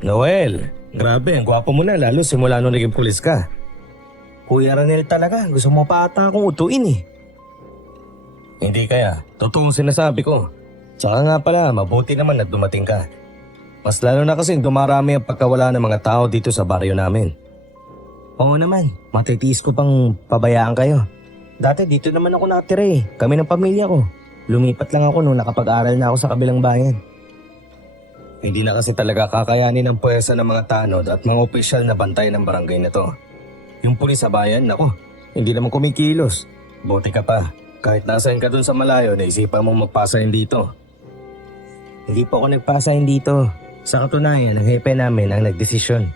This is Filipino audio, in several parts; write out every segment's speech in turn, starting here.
Noel, grabe, ang gwapo mo na lalo simula nung naging pulis ka. Kuya Ranel talaga, gusto mo pa ata akong utuin eh. Hindi kaya, totoong sinasabi ko. Tsaka nga pala, mabuti naman na dumating ka. Mas lalo na kasing dumarami ang pagkawala ng mga tao dito sa baryo namin. Oo naman, matitiis ko pang pabayaan kayo. Dati dito naman ako nakatira eh, kami ng pamilya ko. Lumipat lang ako nung nakapag-aral na ako sa kabilang bayan. Hindi na kasi talaga kakayanin ang puwersa ng mga tanod at mga opisyal na bantay ng barangay na to. Yung pulis sa bayan, nako, hindi naman kumikilos. Buti ka pa, kahit nasaan ka dun sa malayo, naisipan mong magpasahin dito. Hindi po ako nagpasahin dito. Sa katunayan, ang hepe namin ang nagdesisyon.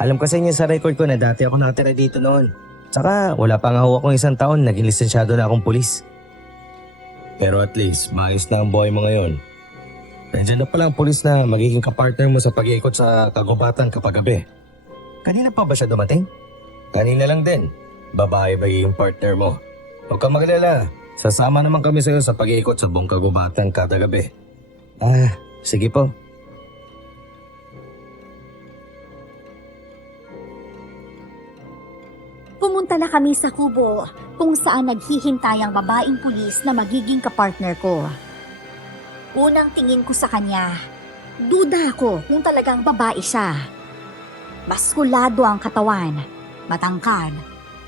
Alam kasi niya sa record ko na dati ako nakatira dito noon. Tsaka wala pa nga ho akong 1 taon, naging lisensyado na akong pulis. Pero at least, maayos na ang buhay mo ngayon. Nandiyan na pala ang pulis na magiging kapartner mo sa pag-iikot sa kagubatan kapag gabi. Kanina pa ba siya dumating? Kanina lang din. Babae ba yung partner mo? Huwag kang magalala. Sasama naman kami sa'yo sa pag-iikot sa buong kagubatan kada gabi. Sige po. Pumunta na kami sa kubo kung saan naghihintay ang babaeng pulis na magiging kapartner ko. Unang tingin ko sa kanya, duda ako kung talagang babae siya. Baskulado ang katawan, matangkad,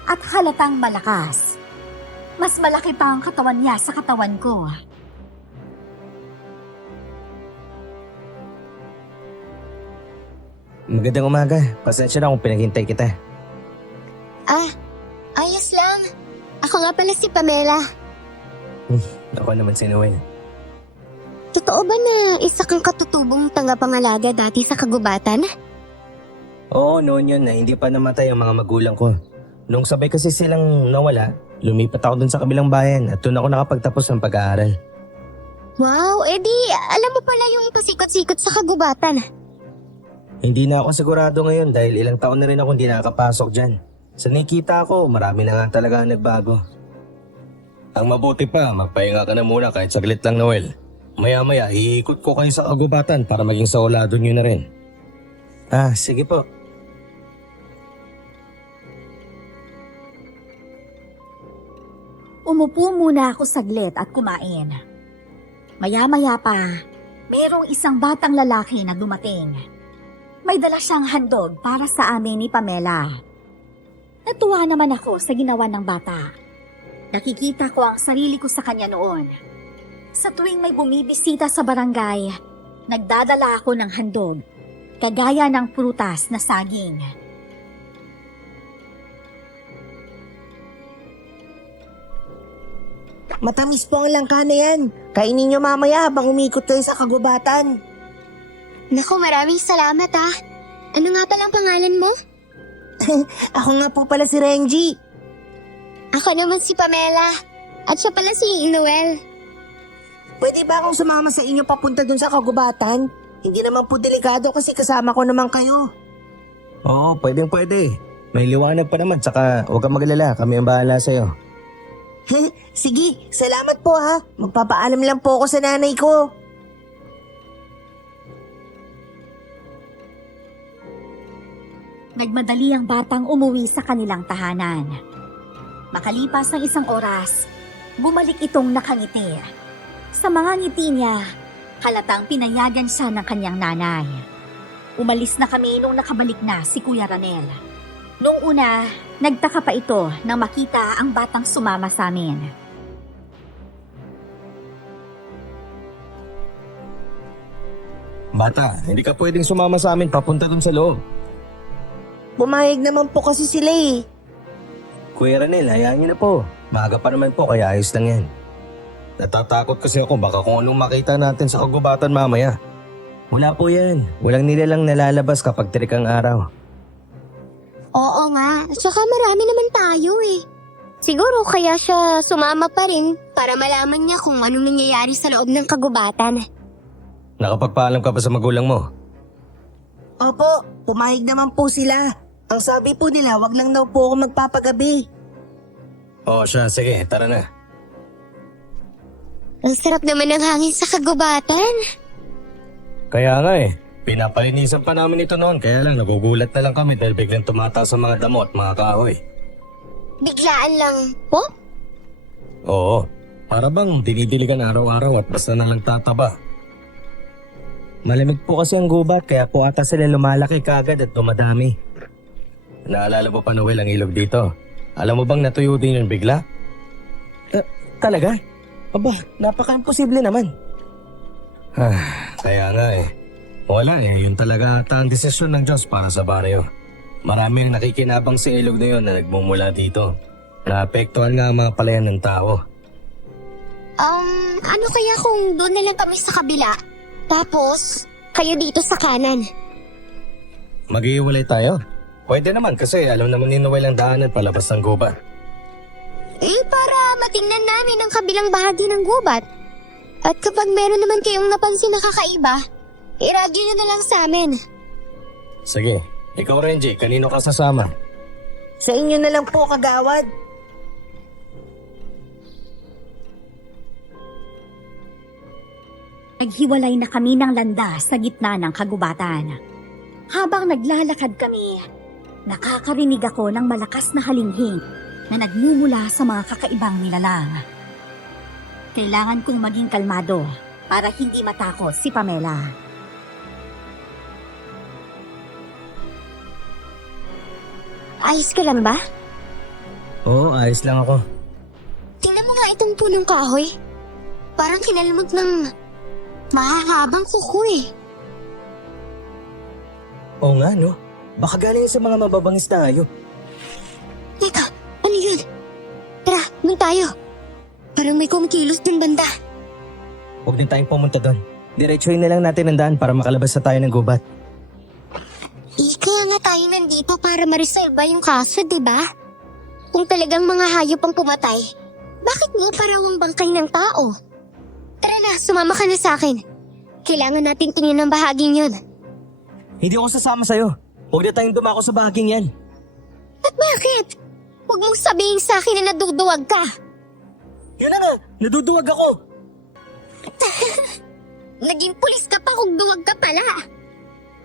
at halatang malakas. Mas malaki pa ang katawan niya sa katawan ko. Magandang umaga. Pasensya na kung pinaghintay kita. Ayos lang. Ako nga pala si Pamela. Ako naman si Noel. Totoo ba na isa kang katutubong tagapangalaga dati sa kagubatan? Oo, noon yun na hindi pa namatay ang mga magulang ko. Nung sabay kasi silang nawala, lumipat ako dun sa kabilang bayan at dun ako nakapagtapos ng pag-aaral. Wow, edi alam mo pala yung pasikot-sikot sa kagubatan. Hindi na ako sigurado ngayon dahil ilang taon na rin ako hindi nakakapasok dyan. Sa nakita ko, marami na nga talaga ang nagbago. Ang mabuti pa, magpahinga ka na muna kahit saglit lang, Noel. Maya-maya, iikot ko kayo sa kagubatan para maging saulado nyo na rin. Sige po. Umupo muna ako saglit at kumain. Maya-maya pa, merong isang batang lalaki na dumating. May dala siyang handog para sa amin ni Pamela. Natuwa naman ako sa ginawa ng bata. Nakikita ko ang sarili ko sa kanya noon. Sa tuwing may bumibisita sa barangay, nagdadala ako ng handog, kagaya ng prutas na saging. Matamis po ang langka na yan. Kainin nyo mamaya habang umikot kayo sa kagubatan. Naku, maraming salamat ah. Ano nga palang pangalan mo? Ako nga po pala si Renji. Ako naman si Pamela. At siya pala si Noel. Pwede ba akong sumama sa inyo papunta dun sa kagubatan? Hindi naman po delikado kasi kasama ko naman kayo. Oo, pwede. May liwanag pa naman, tsaka huwag kang magalala, kami ang bahala sa'yo. Sige, salamat po ha. Magpapaalam lang po ako sa nanay ko. Nagmadali ang batang umuwi sa kanilang tahanan. Makalipas ng 1 oras, bumalik itong nakangiti. Sa mga ngiti niya, halatang pinayagan siya ng kanyang nanay. Umalis na kami nung nakabalik na si Kuya Ranel. Nung una, nagtaka pa ito nang makita ang batang sumama sa amin. Bata, hindi ka pwedeng sumama sa amin papunta dun sa loob. Pumayag naman po kasi sila eh. Kuya Ranel, hayaan niyo na po. Maaga pa naman po, kaya ayos lang yan. Natatakot kasi ako baka kung anong makita natin sa kagubatan mamaya. Wala po yan. Walang nilalang nalalabas kapag tirik ang araw. Oo nga, tsaka marami naman tayo eh. Siguro kaya siya sumama pa rin para malaman niya kung anong nangyayari sa loob ng kagubatan. Nakapagpaalam ka pa sa magulang mo? Opo, pumayag naman po sila. Ang sabi po nila, wag lang daw po ako magpapagabi. Oo siya, sige, tara na. Ang sarap naman ng hangin sa kagubatan. Kaya nga Pinapalinisan pa namin ito noon, kaya lang nagugulat na lang kami dahil biglang tumataas sa mga damo at mga kahoy. Biglaan lang po? Oo, para bang dinidiligan araw-araw at basta na lang tataba. Malamig po kasi ang gubat, kaya po ata sila lumalaki kaagad at dumadami. Naalala mo pa, Noel, ang ilog dito? Alam mo bang natuyo din yun bigla? Talaga? Aba, napaka-imposible naman. Kaya nga eh. Wala eh, yun talaga ata ang desisyon ng Diyos para sa baryo. Marami ang nakikinabang sa ilog na yun na nagmumula dito. Naapektuhan nga ang mga palayan ng tao. Ano kaya kung doon na lang kami sa kabila? Tapos, kayo dito sa kanan. Mag-iiwalay tayo? Pwede naman kasi alam naman ni Noel ang daanan palabas ng gubat. Para matingnan namin ang kabilang bahagi ng gubat. At kapag meron naman kayong napansin na kakaiba, i-radio nyo na lang sa amin. Sige, ikaw Renji, kanino ka sasama? Sa inyo na lang po, kagawad. Naghiwalay na kami ng landas sa gitna ng kagubatan. Habang naglalakad kami, nakakarinig ako ng malakas na halinghing na nagmumula sa mga kakaibang nilalang. Kailangan kong maging kalmado para hindi matakot si Pamela. Ayos ka lang ba? Oo, ayos lang ako. Tingnan mo nga itong punong kahoy. Parang kinalimot ng mahahabang kuko eh. Oo nga no, baka galing sa mga mababangis na hayop. Teka, ano yun? Tara, doon tayo. Parang may kumikilos dun banda. Huwag din tayong pumunta doon. Diretsuhin na lang natin ang daan para makalabas na tayo ng gubat. Kaya nga tayo nandito para ma-resolve yung kaso, di ba? Kung talagang mga hayop ang pumatay, bakit mo parawang bangkay ng tao? Tara na, sumama ka na sa akin. Kailangan nating tingin ang bahaging yun. Hindi ako sasama sa'yo. Huwag na tayong dumako sa bahaging yan. At bakit? Huwag mong sabihin sa akin na naduduwag ka. Yun na nga, naduduwag ako. Naging pulis ka pa kung duwag ka pala.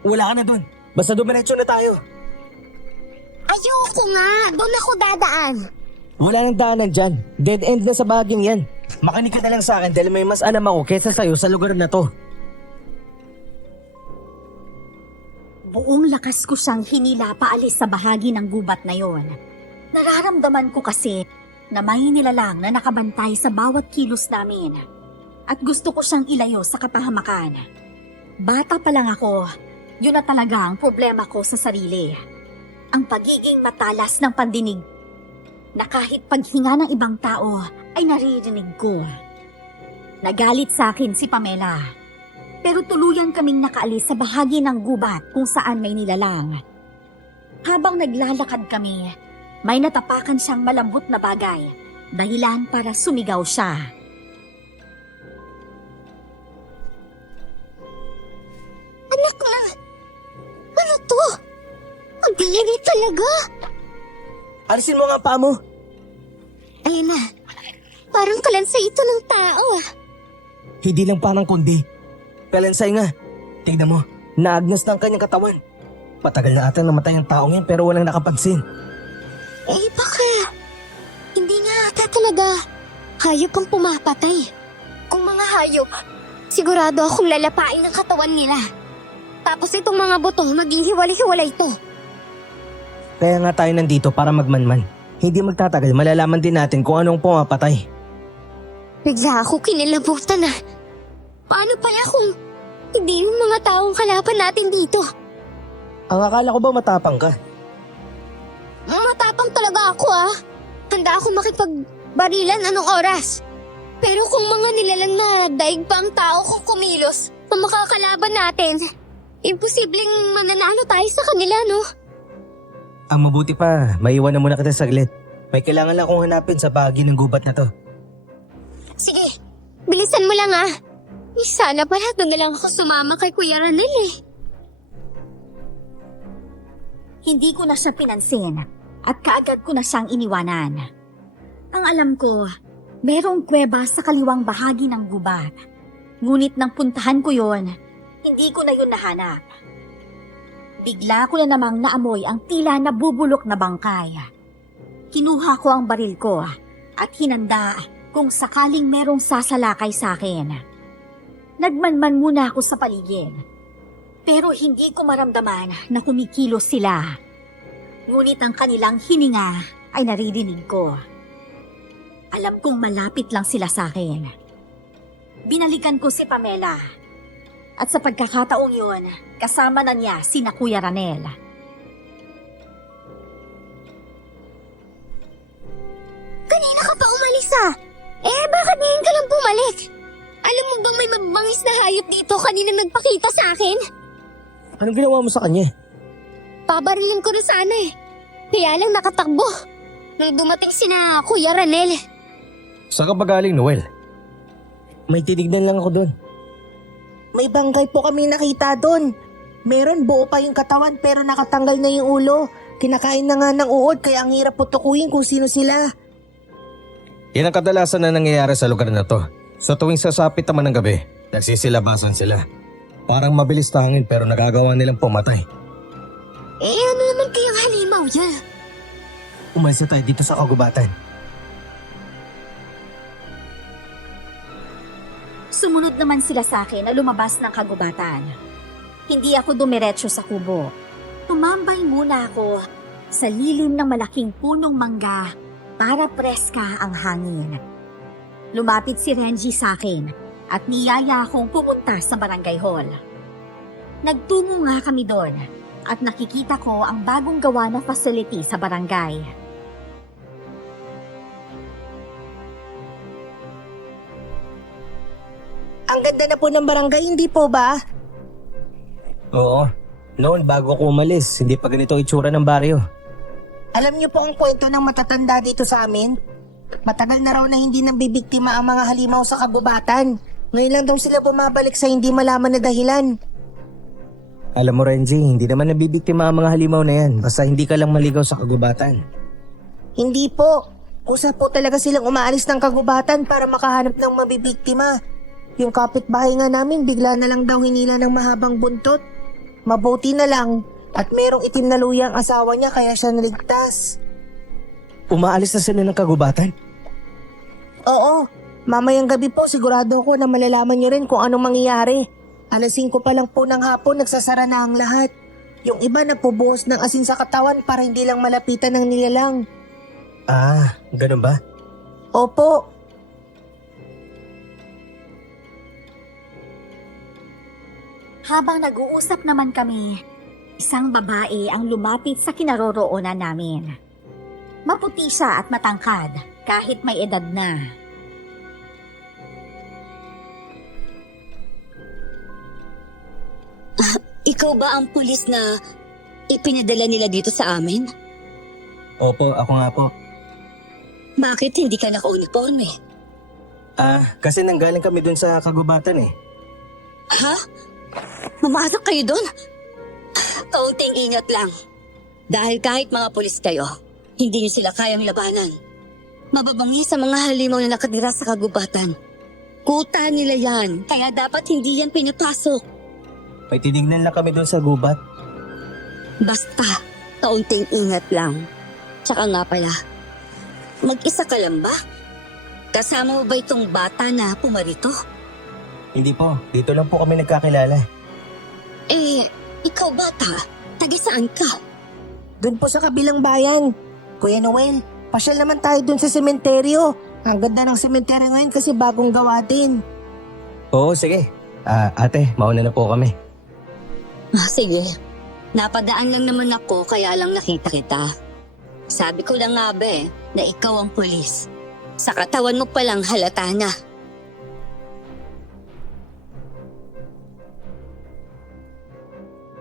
Wala ka na doon. Basta dumiretso na tayo. Ayoko nga, doon ako dadaan. Wala nang daanan dyan. Dead end na sa bahaging yan. Makinig ka na lang sa akin dahil may mas alam ako kesa sa'yo sa lugar na to. Buong lakas ko siyang hinila paalis sa bahagi ng gubat na yon. Nararamdaman ko kasi na may nilalang na nakabantay sa bawat kilos namin. At gusto ko siyang ilayo sa kapahamakan. Bata pa lang ako, yun na talaga ang problema ko sa sarili. Ang pagiging matalas ng pandinig na kahit paghinga ng ibang tao ay naririnig ko. Nagalit sa akin si Pamela. Pero tuluyan kaming nakaalis sa bahagi ng gubat kung saan may nilalang. Habang naglalakad kami, may natapakan siyang malambot na bagay, dahilan para sumigaw siya. Anak na! Ano to? Ang diri talaga! Alisin mo nga ang paa mo. Ayun na, parang kalansay ito ng tao ah. Hindi lang parang kundi. Kalansay nga. Tingnan mo, naagnas na ang kanyang katawan. Matagal na atang namatay ang taong yan pero walang nakapansin. Baka hindi nga ata talaga hayop ang pumapatay. Kung mga hayop, sigurado akong lalapain ang katawan nila. Tapos itong mga buto maging hiwalay-hiwalay to. Kaya nga tayo nandito para magmanman. Hindi magtatagal, malalaman din natin kung anong pumapatay. Bigla ako kinilabutan ah. Paano pala kung hindi yung mga taong kalaban natin dito? Ang akala ko ba matapang ka? Matapang talaga ako ah. Handa ako makipagbarilan anong oras. Pero kung mga nilalang na daig pa ang tao kung kumilos na makakalaban natin, imposibleng mananalo tayo sa kanila, no? Ang mabuti pa, maiwan na muna kita saglit. May kailangan lang akong hanapin sa bahagi ng gubat na to. Sige, bilisan mo lang ah. Sana pala doon na lang ako sumama kay Kuya Ranel eh. Hindi ko na siya pinansin at kaagad ko na siyang iniwanan. Ang alam ko, merong kuweba sa kaliwang bahagi ng gubat. Ngunit nang puntahan ko yon, hindi ko na yun nahanap. Bigla ko na namang naamoy ang tila nabubulok na bangkay. Kinuha ko ang baril ko at hinanda kung sakaling merong sasalakay sa akin. Nagmanman muna ako sa paligid. Pero hindi ko maramdaman na kumikilos sila. Ngunit ang kanilang hininga ay naririnig ko. Alam kong malapit lang sila sa akin. Binalikan ko si Pamela. At sa pagkakataong yun, kasama na niya sina Kuya Ranel. Kanina ka pa umalis bakit ngayon ka lang bumalik? Alam mo bang may mabangis na hayop dito kanina nagpakita sa akin? Anong ginawa mo sa kanya? Pabarilin ko rin sana Kaya lang nakatakbo. Nung dumating sina Kuya Ranel. Saan ka ba galing, Noel? May tinignan lang ako doon. May bangkay po kami nakita doon. Meron buo pa yung katawan pero nakatanggal na yung ulo. Kinakain na nga ng uod kaya ang hirap putukuin kung sino sila. Yan ang kadalasan na nangyayari sa lugar na to. Sa tuwing sasapit naman ng gabi, nagsisilabasan sila. Parang mabilis tangin pero nagagawa nilang pumatay. Ano naman kayang halimaw yan? Umalis na tayo dito sa kagubatan. Sumunod naman sila sa akin na lumabas ng kagubatan. Hindi ako dumiretso sa kubo. Tumambay muna ako sa lilim ng malaking punong mangga para preska ang hangin. Lumapit si Renji sa akin at niyaya akong pupunta sa barangay hall. Nagtungo nga kami doon at nakikita ko ang bagong gawa na facility sa barangay. Ang ganda na po ng barangay, hindi po ba? Oo. Noon bago ako umalis, hindi pa ganito itsura ng baryo. Alam niyo po ang kwento ng matatanda dito sa amin? Matagal na raw na hindi nabibiktima ang mga halimaw sa kagubatan. Ngayon lang daw sila bumabalik sa hindi malaman na dahilan. Alam mo, Renji, hindi naman nabibiktima ang mga halimaw na yan. Basta hindi ka lang maligaw sa kagubatan. Hindi po. Kusa po talaga silang umaalis ng kagubatan para makahanap ng mabibiktima. Yung kapitbahay nga namin bigla na lang daw hinila ng mahabang buntot. Mabuti na lang at merong itim na luya ang asawa niya kaya siya naligtas. Umaalis na sila ng kagubatan? Oo, mamayang gabi po sigurado ko na malalaman niyo rin kung anong mangyayari. 5:00 pa lang po ng hapon nagsasara na ang lahat. Yung iba napubuhos ng asin sa katawan para hindi lang malapitan ng nilalang. Ah, ganun ba? Opo. Habang nag-uusap naman kami, isang babae ang lumapit sa kinaroroonan namin. Maputi siya at matangkad kahit may edad na. Ikaw ba ang pulis na ipinadala nila dito sa amin? Opo, ako nga po. Bakit hindi ka naka-uniforme? Kasi nanggaling kami dun sa kagubatan eh. Ha? Pumasok kayo doon? Kaunting ingat lang. Dahil kahit mga pulis kayo, hindi niyo sila kayang labanan. Mababangi sa mga halimaw na nakatira sa kagubatan. Kuta nila yan, kaya dapat hindi yan pinapasok. May tinignan lang kami dun sa gubat. Basta, kaunting ingat lang. Tsaka nga pala, mag-isa ka lang ba? Kasama mo ba itong bata na pumarito? Hindi po, dito lang po kami nagkakilala. Ikaw bata, taga saan ka? Doon po sa kabilang bayan. Kuya Noel, pasyal naman tayo doon sa sementeryo. Ang ganda ng sementeryo ngayon kasi bagong gawa din. Oo, sige. Ate, mauna na po kami. Sige, napadaan lang naman ako kaya lang nakita kita. Sabi ko lang nga be, na ikaw ang pulis. Sa katawan mo palang halata na.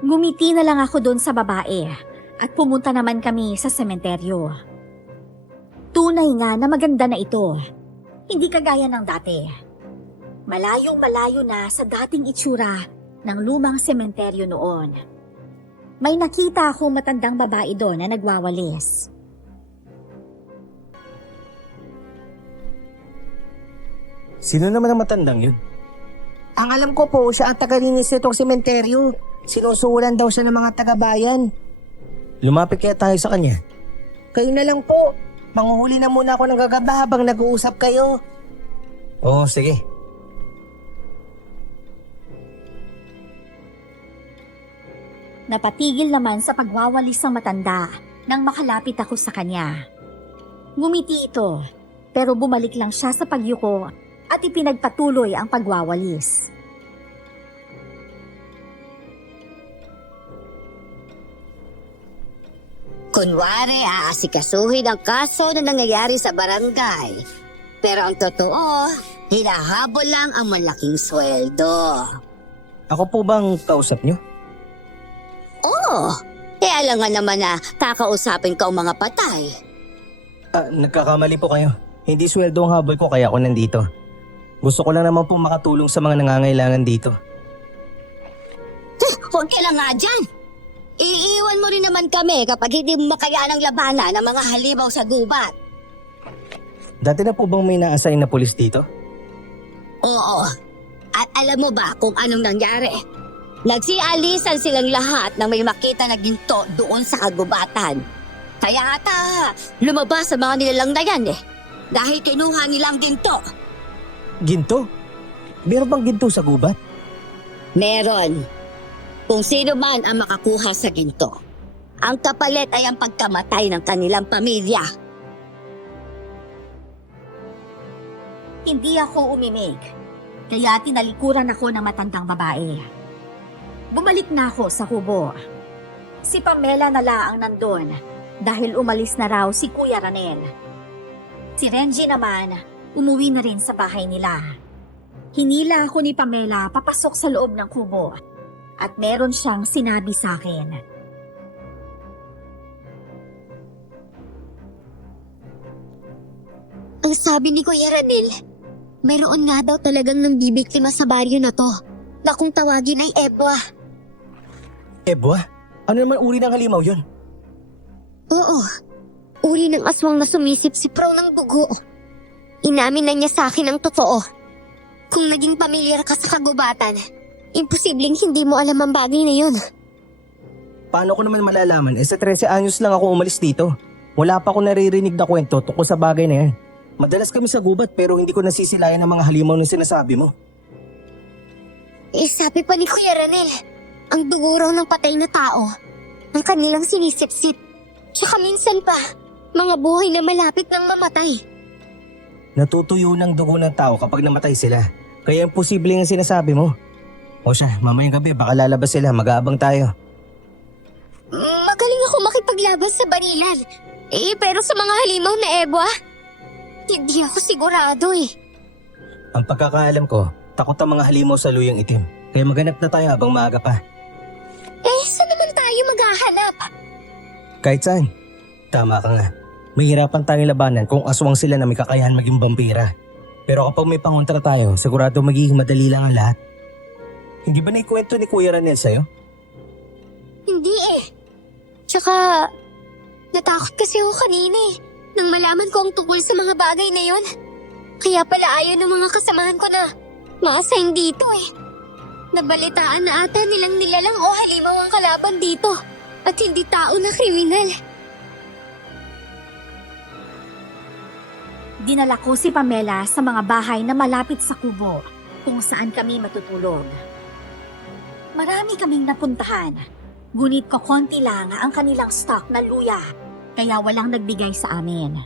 Ngumiti na lang ako doon sa babae at pumunta naman kami sa sementeryo. Tunay nga na maganda na ito. Hindi kagaya ng dati. Malayong-malayo na sa dating itsura ng lumang sementeryo noon. May nakita ako matandang babae doon na nagwawalis. Sino naman ang matandang yun? Ang alam ko po, siya ang tagalinis nitong sementeryo. Sinusulan daw siya ng mga taga-bayan. Lumapit kaya tayo sa kanya. Kayo na lang po. Manguhuli na muna ako ng gagamba habang nag-uusap kayo. Oo, sige. Napatigil naman sa pagwawalis ng matanda nang makalapit ako sa kanya. Ngumiti ito, pero bumalik lang siya sa pagyuko at ipinagpatuloy ang pagwawalis. Kunwari, aasikasuhin ang kaso na nangyayari sa barangay. Pero ang totoo, hinahabol lang ang malaking sweldo. Ako po bang kausap nyo? Oo, kaya lang nga naman na kakausapin ka ang mga patay. Nagkakamali po kayo. Hindi sweldo ang habol ko kaya ako nandito. Gusto ko lang naman po makatulong sa mga nangangailangan dito. Huwag ka lang nga dyan. Iiwan mo rin naman kami kapag hindi mo makayaan ang labanan ng mga halimaw sa gubat. Dati na po bang may na-assign na pulis dito? Oo. At alam mo ba kung anong nangyari? Nagsialisan silang lahat nang may makita na ginto doon sa kagubatan. Kaya ata, lumabas sa mga nilalang na yan eh. Dahil kinuha nilang ginto. Ginto? Meron bang ginto sa gubat? Meron. Kung sino man ang makakuha sa ginto, ang kapalit ay ang pagkamatay ng kanilang pamilya. Hindi ako umimik, kaya tinalikuran ako ng matandang babae. Bumalik na ako sa kubo. Si Pamela na lang ang nandun dahil umalis na raw si Kuya Ranel. Si Renji naman, umuwi na rin sa bahay nila. Hinila ako ni Pamela papasok sa loob ng kubo at meron siyang sinabi sa akin. Ang sabi ni Kuya Ranil, mayroon nga daw talagang nambibiktima sa baryo na to, na kung tawagin ay Ebwa. Ebwa? Ano naman uri ng halimaw yun? Oo, uri ng aswang na sumisip-sipraw ng dugo. Inamin na niya sa akin ang totoo. Kung naging pamilyar ka sa kagubatan, imposibleng hindi mo alam ang bagay na yun. Paano ko naman malalaman? Sa 13 anyos lang ako umalis dito. Wala pa ako naririnig na kwento tungkol sa bagay na yan. Madalas kami sa gubat pero hindi ko nasisilayan ang mga halimaw na sinasabi mo. Sabi pa ni Kuya Ranel, ang dugo raw ng patay na tao, ang kanilang sinisip-sip. Tsaka minsan pa, mga buhay na malapit ng mamatay. Natutuyo ng dugo ng tao kapag namatay sila. Kaya imposible ang sinasabi mo. O siya, mamayang gabi baka lalabas sila, mag-aabang tayo. Magaling ako makipaglaban sa barilan. Pero sa mga halimaw na Ebwa, hindi ako sigurado eh. Ang pagkakaalam ko, takot ang mga halimaw sa luyang itim. Kaya maghanap na tayo habang maaga pa. Saan naman tayo maghahanap? Kahit saan. Tama ka nga. Mahirapan tayong labanan kung aswang sila na may kakayahan maging vampira. Pero kapag may pangontra tayo, sigurado magiging madali lang ang lahat. Hindi ba naikwento ni Kuya Ranel sa'yo? Hindi eh. Tsaka, natakot kasi ako kanina eh. Nang malaman ko ang tungkol sa mga bagay na yon. Kaya pala ayaw ng mga kasamahan ko na ma-assign dito eh. Nabalitaan na ata nilang nilalang o halimaw ang kalaban dito. At hindi tao na kriminal. Dinala ko si Pamela sa mga bahay na malapit sa kubo kung saan kami matutulog. Marami kaming napuntahan, ngunit konti lang ang kanilang stock na luya, kaya walang nagbigay sa amin.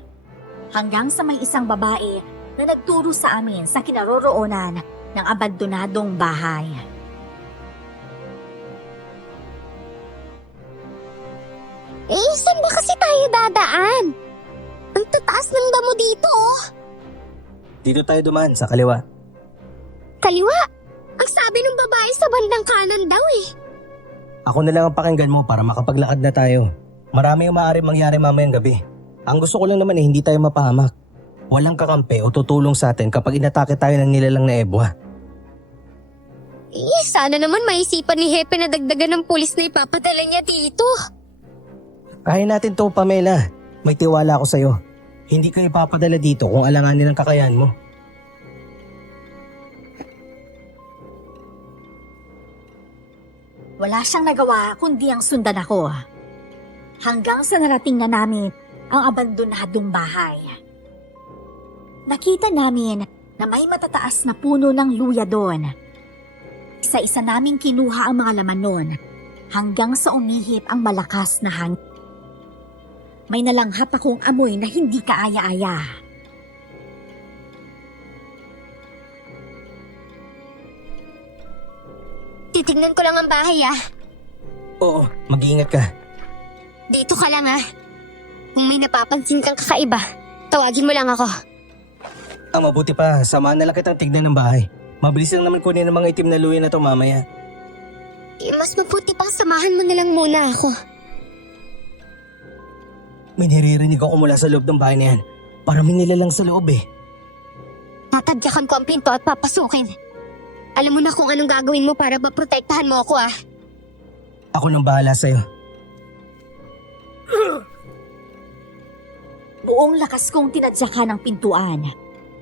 Hanggang sa may isang babae na nagturo sa amin sa kinaroroonan ng abandonadong bahay. Saan ba kasi tayo dadaan? Ang tataas ng damo dito oh. Dito tayo dumaan sa kaliwa. Kaliwa? Ang sabi ng babae sa bandang kanan daw eh. Ako na lang ang pakinggan mo para makapaglakad na tayo. Marami yung maaari mangyari mamayang gabi. Ang gusto ko lang naman hindi tayo mapahamak. Walang kakampi o tutulong sa atin kapag inatake tayo ng nilalang na Ebwa. Sana naman maisipan ni Hepe na dagdagan ng pulis na ipapadala niya dito. Kaya natin to, Pamela. May tiwala ako sa'yo. Hindi ka ipapadala dito kung alanganin ang kakayahan mo. Wala siyang nagawa kundi ang sundan ako. Hanggang sa narating na namin ang abandonadong bahay. Nakita namin na may matataas na puno ng luya doon. Isa-isa naming kinuha ang mga laman noon hanggang sa umihip ang malakas na hangin. May nalanghap akong amoy na hindi kaaya-aya. Titignan ko lang ang bahay Oo, mag-iingat ka. Dito ka lang Kung may napapansin kang kakaiba, tawagin mo lang ako. Ang mabuti pa, samahan na lang kitang tignan ng bahay. Mabilis lang naman kunin ang mga itim na luya na to mamaya. Mas mabuti pang samahan mo na lang muna ako. May naririnig ako mula sa loob ng bahay na yan. Parang may nilalang sa loob eh. Tatadyakan ko ang pinto at papasukin. Alam mo na kung anong gagawin mo para maprotektahan mo ako Ako nang bahala sa'yo. Buong lakas kong tinadyakan ang pintuan.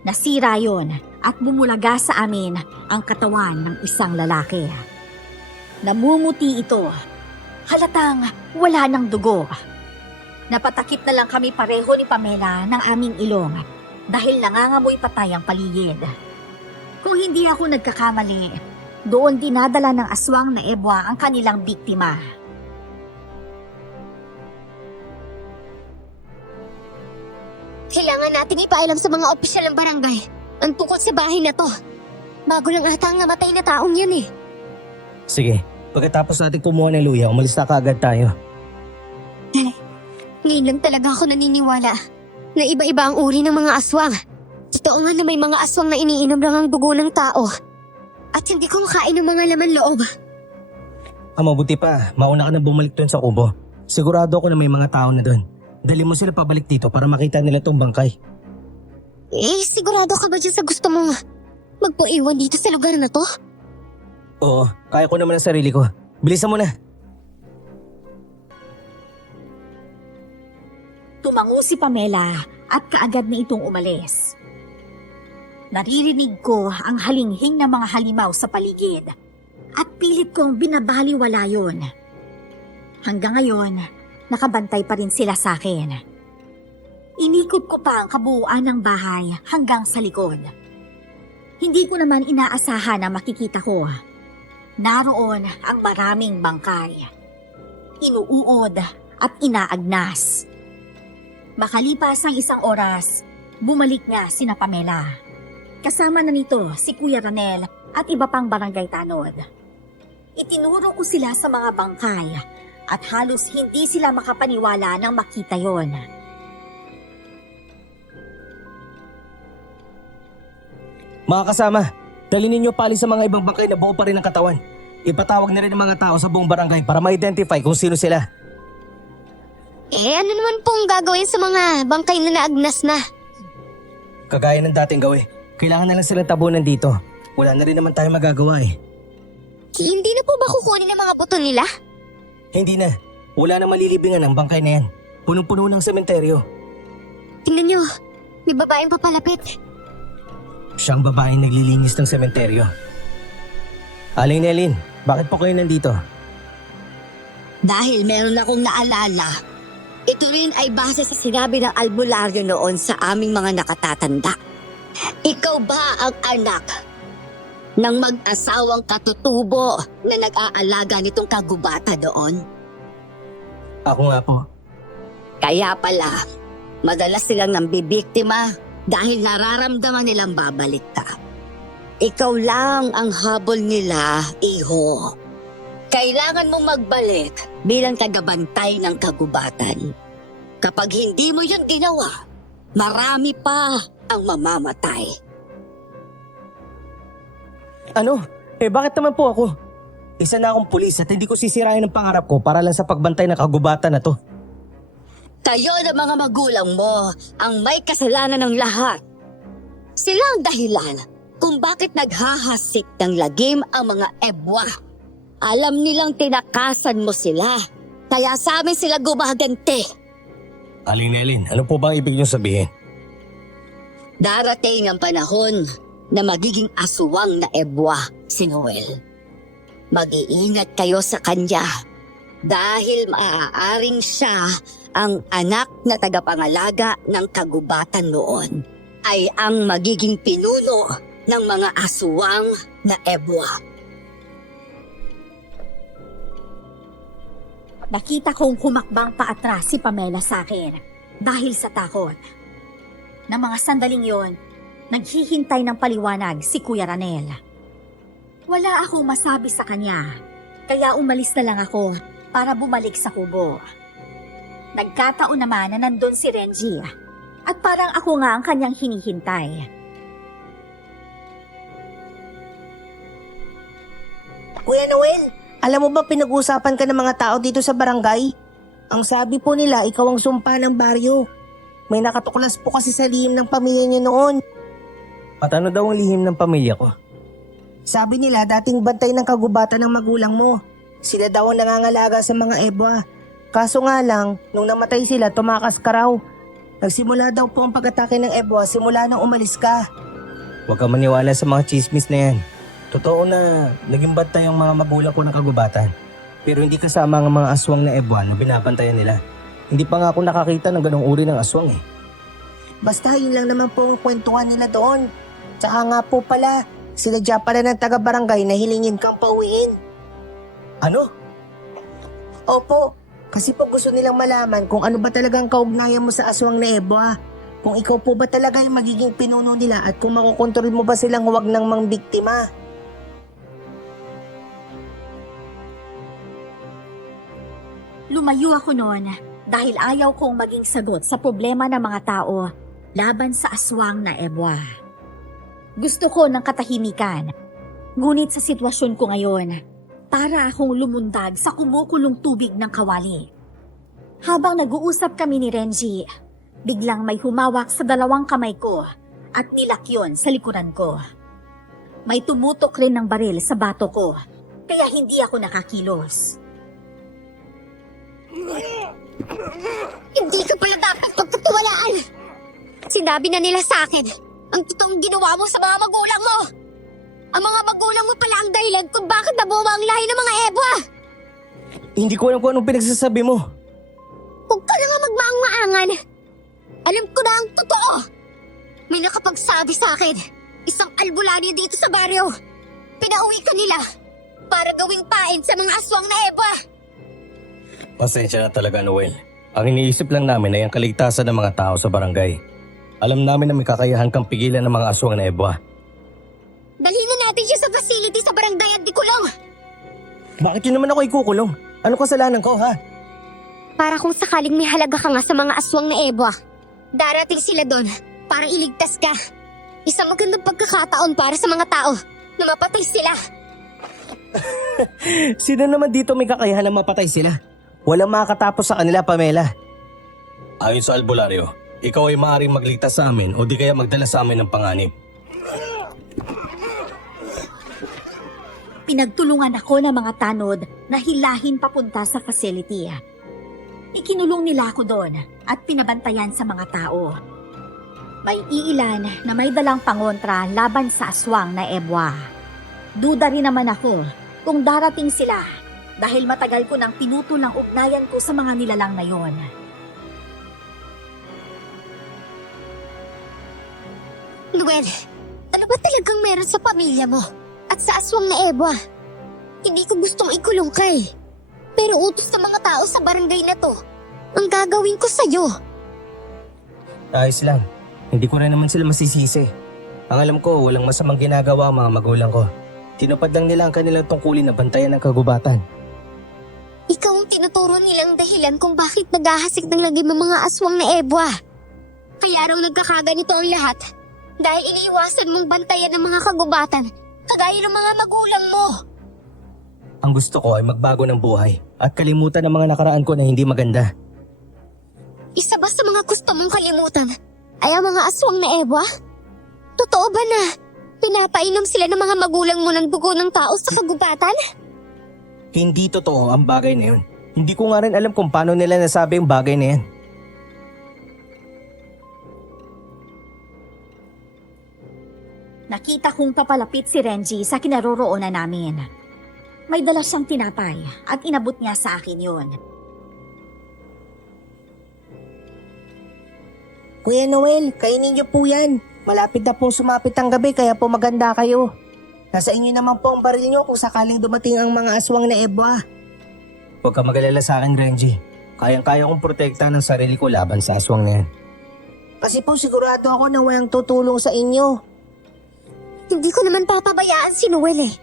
Nasira yon at bumulaga sa amin ang katawan ng isang lalaki. Namumuti ito. Halatang wala ng dugo. Napatakip na lang kami pareho ni Pamela ng aming ilong dahil nangangamoy patay ang paligid. Kung hindi ako nagkakamali, doon dinadala ng aswang na ebwa ang kanilang biktima. Kailangan natin ipaalam sa mga opisyal ng barangay ang tungkol sa bahay na to. Bago lang ata ang namatay na taong yun Sige, pagkatapos natin kumuha ng luya, umalis na kaagad tayo. Ngayon lang talaga ako naniniwala na iba-iba ang uri ng mga aswang. Totoo nga na may mga aswang na iniinom lang ang dugo ng tao. At hindi kumakain ng mga laman loob. Ang mabuti pa, mauna ka na bumalik doon sa kubo. Sigurado ako na may mga tao na doon. Dali mo sila pabalik dito para makita nila tong bangkay. Sigurado ka ba dyan sa gusto mong magpaiwan dito sa lugar na to? Oo, kaya ko naman ang sarili ko. Bilisan mo na. Tumango si Pamela at kaagad na itong umalis. Naririnig ko ang halinghing ng mga halimaw sa paligid at pilit kong binabaliwala yun. Hanggang ngayon, nakabantay pa rin sila sa akin. Inikot ko pa ang kabuuan ng bahay hanggang sa likod. Hindi ko naman inaasahan na makikita ko. Naroon ang maraming bangkay. Inuuod at inaagnas. Makalipas ang isang oras, bumalik nga sina Pamela. Kasama na nito si Kuya Ranel at iba pang barangay tanod. Itinuro ko sila sa mga bangkay at halos hindi sila makapaniwala nang makita yon. Mga kasama, dali ninyo pali sa mga ibang bangkay na buo pa rin ang katawan. Ipatawag na rin ang mga tao sa buong barangay para ma-identify kung sino sila. Ano naman pong gagawin sa mga bangkay na naagnas na? Kagaya ng dating gawin, kailangan na lang silang tabunan dito. Wala na rin naman tayo magagawa eh. Hindi na po ba kukunin ang mga buto nila? Hindi na. Wala na malilibingan ang bangkay na yan. Punong-puno ng sementeryo. Tingnan nyo, may babaeng papalapit. Siyang babaeng naglilinis ng sementeryo. Aling Nelin, bakit po kayo nandito? Dahil meron akong naalala. Ito rin ay base sa sinabi ng albularyo noon sa aming mga nakatatanda. Ikaw ba ang anak ng mag-asawang katutubo na nag-aalaga nitong kagubata doon? Ako nga po. Kaya pala, madalas silang nambibiktima dahil nararamdaman nilang babalik ka. Ikaw lang ang habol nila, iho. Kailangan mo magbalik bilang tagabantay ng kagubatan. Kapag hindi mo yun ginawa, marami pa ang mamamatay. Ano? Bakit naman po ako? Isa na akong pulis at hindi ko sisirain ang pangarap ko para lang sa pagbantay ng kagubatan na to. Kayo na mga magulang mo ang may kasalanan ng lahat. Sila ang dahilan kung bakit naghahasik ng lagim ang mga ebwa. Alam nilang tinakasan mo sila, kaya sa amin sila gumaganti. Aling Nelin, ano po bang ibig niyo sabihin? Darating ang panahon na magiging aswang na ebwa si Noel. Mag-iingat kayo sa kanya dahil maaaring siya ang anak na tagapangalaga ng kagubatan noon ay ang magiging pinuno ng mga aswang na Ebwa. Nakita kong humakbang paatras si Pamela sa akin dahil sa takot. Na mga sandaling yon, naghihintay ng paliwanag si Kuya Ranel. Wala akong masabi sa kanya, kaya umalis na lang ako para bumalik sa kubo. Nagkataon naman na nandun si Renji at parang ako nga ang kanyang hinihintay. Kuya Noel, alam mo ba pinag-usapan ka ng mga tao dito sa barangay? Ang sabi po nila, ikaw ang sumpa ng baryo. May nakatuklas po kasi sa lihim ng pamilya niyo noon. At ano daw ang lihim ng pamilya ko? Sabi nila dating bantay ng kagubatan ng magulang mo. Sila daw ang nangangalaga sa mga Ebwa. Kaso nga lang, nung namatay sila, tumakas ka raw. Nagsimula daw po ang pag-atake ng Ebwa simula nang umalis ka. Huwag ka maniwala sa mga chismis na yan. Totoo na naging bantay ang mga magulang ko ng kagubatan. Pero hindi kasama ang mga aswang na Ebwa na binabantayan nila. Hindi pa nga ako nakakita ng ganong uri ng aswang eh. Basta yun lang naman po ang kwentuhan nila doon. Tsaka nga po pala, sinadya pala ng taga-barangay na hilingin kang pauwiin. Ano? Opo, kasi po gusto nilang malaman kung ano ba talagang kaugnayan mo sa aswang na Ebwa. Kung ikaw po ba talaga yung magiging pinuno nila at kung makukontrol mo ba silang huwag nang mangbiktima. Lumayo ako noon dahil ayaw kong maging sagot sa problema ng mga tao laban sa aswang na Ebwa. Gusto ko ng katahimikan. Ngunit sa sitwasyon ko ngayon, para akong lumundag sa kumukulong tubig ng kawali. Habang nag-uusap kami ni Renji, biglang may humawak sa dalawang kamay ko at nilakyon sa likuran ko. May tumutok rin ng baril sa bato ko, kaya hindi ako nakakilos. Hindi ka pala dapat pagkatiwalaan. Sinabi na nila sa akin ang totoong ginawa mo sa mga magulang mo. Ang mga magulang mo pala ang dahilan kung bakit nabuwa ang lahi ng mga Ebwa. Hindi ko alam kung anong pinagsasabi mo. Huwag ka na nga magmaang-maangan. Alam ko na ang totoo. May nakapagsabi sa akin, isang albularyo dito sa baryo. Pinauwi ka nila para gawing pain sa mga aswang na Ebwa. Pasensya na talaga, Noel. Ang iniisip lang namin ay ang kaligtasan ng mga tao sa barangay. Alam namin na may kakayahan kang pigilan ng mga aswang na Ebwa. Dalhin na natin siya sa facility sa barangay at dikulong. Bakit yun naman ako ikukulong? Ano kasalanan ko, ha? Para kung sakaling may halaga ka nga sa mga aswang na Ebwa, darating sila doon para iligtas ka. Isang magandang pagkakataon para sa mga tao na mapatay sila. Sino naman dito may kakayahan na mapatay sila? Walang makakatapos sa kanila, Pamela. Ayon sa albularyo, ikaw ay maaaring magligtas sa amin o di kaya magdala sa amin ng panganib. Pinagtulungan ako ng mga tanod na hilahin papunta sa facility. Ikinulong nila ako doon at pinabantayan sa mga tao. May iilan na may dalang pangontra laban sa aswang na Ebwa. Duda rin naman ako kung darating sila dahil matagal ko nang pinutol ang ugnayan ko sa mga nilalang na yon. Noel, ano ba talagang meron sa pamilya mo? At sa aswang na Ebwa? Hindi ko gustong ikulong ka eh. Pero utos ng mga tao sa barangay na to, ang gagawin ko sa'yo. Ayos lang. Hindi ko rin naman sila masisisi. Ang alam ko, walang masamang ginagawa ang mga magulang ko. Tinupad lang nila ang kanilang tungkulin na bantayan ng kagubatan. Ikaw ang tinuturo nilang dahilan kung bakit naghahasik ng lagim ng mga aswang na Ebwa. Kaya raw nagkakaganito ang lahat dahil iniiwasan mong bantayan ng mga kagubatan kagaya ng mga magulang mo. Ang gusto ko ay magbago ng buhay at kalimutan ang mga nakaraan ko na hindi maganda. Isa ba sa mga gusto mong kalimutan ay ang mga aswang na Ebwa? Totoo ba na pinapainom sila ng mga magulang mo ng dugo ng tao sa kagubatan? Hindi totoo ang bagay na yun. Hindi ko nga rin alam kung paano nila nasabi yung bagay na yan. Nakita kong papalapit si Renji sa kinaroroonan namin. May dala siyang tinapay at inabot niya sa akin yun. Kuya Noel, kainin niyo po yan. Malapit na po sumapit ang gabi kaya po maganda kayo. Nasa inyo naman po ang baril niyo kung sakaling dumating ang mga aswang na ebwa. Huwag ka mag-alala sa akin, Renji. Kayang-kaya kong protektahan ng sarili ko laban sa aswang na yan. Kasi po sigurado ako na walang tutulong sa inyo. Hindi ko naman papabayaan si Noel eh.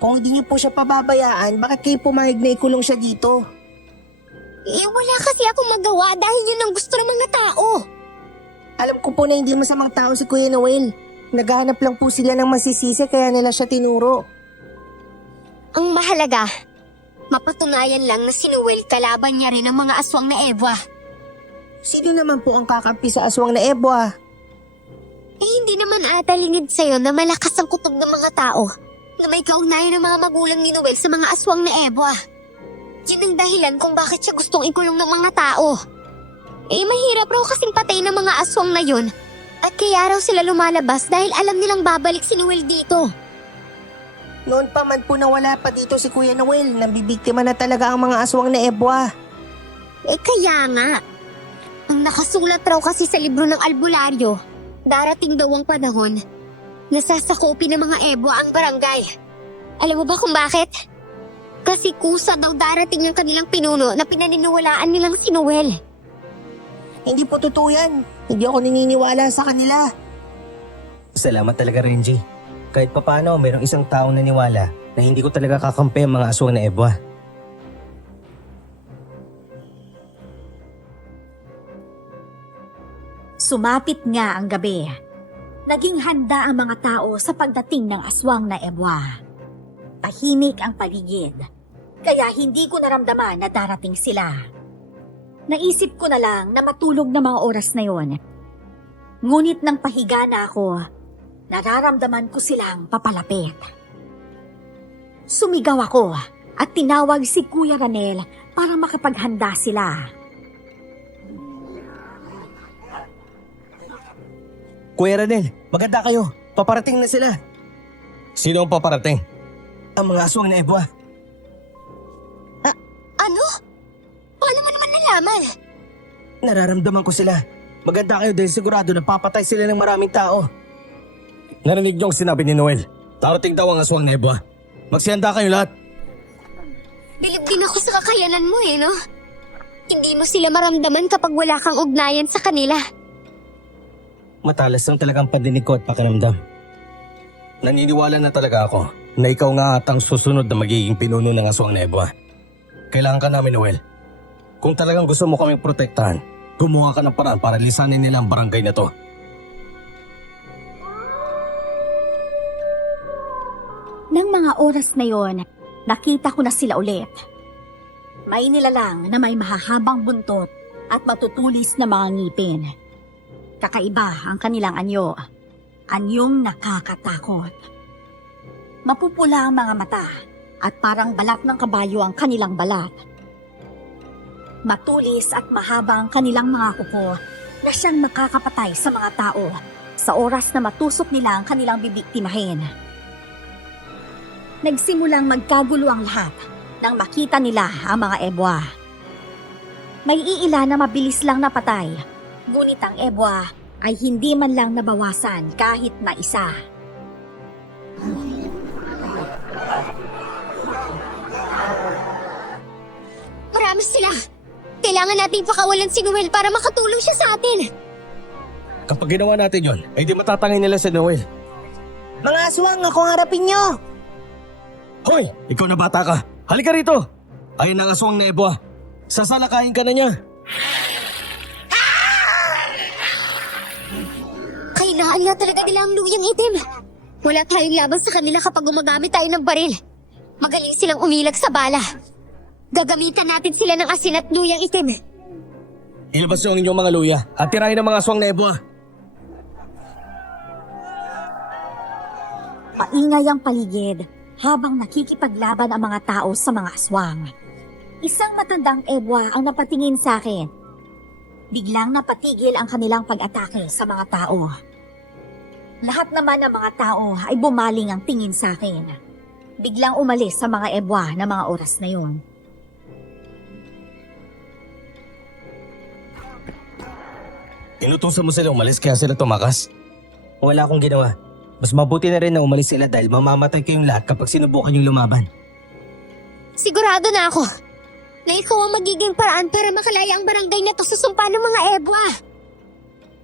Kung hindi niyo po siya pababayaan, bakit kayo pumayag na ikulong siya dito? Eh wala kasi akong magawa dahil yun ang gusto ng mga tao. Alam ko po na hindi masamang tao si Kuya Noel. Naghahanap lang po sila ng masisisi kaya nila siya tinuro. Ang mahalaga, mapatunayan lang na si Noel kalaban niya rin ang mga aswang na ebwa. Sino naman po ang kakampi sa aswang na ebwa? Eh hindi naman ata lingid sa'yo na malakas ang kutob ng mga tao na may kaugnayan ng mga magulang ni Noel sa mga aswang na ebwa. Yun ang dahilan kung bakit siya gustong ikulong ng mga tao. Eh mahirap raw kasing patay ng mga aswang na yun at kaya raw sila lumalabas dahil alam nilang babalik si Noel dito. Noon pa man po na wala pa dito si Kuya Noel, nambibiktima na talaga ang mga aswang na ebwa. Eh kaya nga, ang nakasulat raw kasi sa libro ng albularyo, darating daw ang panahon na sasakupin ng mga ebwa ang barangay. Alam mo ba kung bakit? Kasi kusa daw darating ang kanilang pinuno na pinaniniwalaan nilang si Noel. Hindi po totoo yan. Hindi ako naniniwala sa kanila. Salamat talaga, Renji. Kahit papano, mayroong isang taong naniwala na hindi ko talaga kakampi ang mga aswang na ebwa. Sumapit nga ang gabi. Naging handa ang mga tao sa pagdating ng aswang na ebwa. Tahimik ang paligid, kaya hindi ko naramdaman na darating sila. Naisip ko na lang na matulog na mga oras na yon. Ngunit nang pahiga na ako, nararamdaman ko silang papalapit. Sumigaw ako at tinawag si Kuya Ranel para makapaghanda sila. Kuya Ranel, maganda kayo. Paparating na sila. Sino ang paparating? Ang mga aswang na ebwa. Ano? Paano mo naman nalaman? Nararamdaman ko sila. Maganda kayo dahil sigurado na papatay sila ng maraming tao. Narinig niyo ang sinabi ni Noel. Darating daw ang aswang na ebwa. Magsihanda kayo lahat. Bilib din ako sa kakayanan mo eh, no? Hindi mo sila maramdaman kapag wala kang ugnayan sa kanila. Matalas lang talagang pandinig ko at pakiramdam. Naniniwala na talaga ako na ikaw nga at ang susunod na magiging pinuno ng aswang na ebwa. Kailangan ka namin, Noel. Kung talagang gusto mo kaming protektahan, gumawa ka ng paraan para lisanin nila ang barangay na to. Nang mga oras na yon, nakita ko na sila ulit. May nilalang na may mahahabang buntot at matutulis na mga ngipin. Kakaiba ang kanilang anyo. Anyong nakakatakot. Mapupula ang mga mata at parang balat ng kabayo ang kanilang balat. Matulis at mahaba ang kanilang mga kuko na siyang nakakapatay sa mga tao sa oras na matusok nila ang kanilang bibiktimahin. Nagsimulang magkagulo ang lahat nang makita nila ang mga ebwa. May iila na mabilis lang napatay, ngunit ang ebwa ay hindi man lang nabawasan kahit na isa. Marami sila! Kailangan nating pakawalan si Noel para makatulong siya sa atin. Kapag ginawa natin yon, ay di matatangin nila si Noel. Mga aswang, ako harapin nyo! Hoy! Ikaw na bata ka! Halika rito! Ayun ang aswang na ebwa. Sasalakayin ka na niya. Kailangan nga talaga nila ang luyang itim. Wala tayong laban sa kanila kapag gumagamit tayo ng baril. Magaling silang umilag sa bala. Gagamitan natin sila ng asin at luyang itim. Ilabas niyo ang inyong mga luya at tirahin ang mga aswang na ebwa. Maingay ang paligid habang nakikipaglaban ang mga tao sa mga aswang. Isang matandang ebwa ang napatingin sa akin. Biglang napatigil ang kanilang pag-atake sa mga tao. Lahat naman ng mga tao ay bumaling ang tingin sa akin. biglang umalis sa mga ebwa na mga oras na yun. Inutusan mo sila umalis kaya sila tumakas? Wala akong ginawa. Mas mabuti na rin na umalis sila dahil mamamatay kayong lahat kapag sinubukan yung lumaban. Sigurado na ako na ikaw ang magiging paraan para makalaya ang barangay na to sa sumpa ng mga ebwa.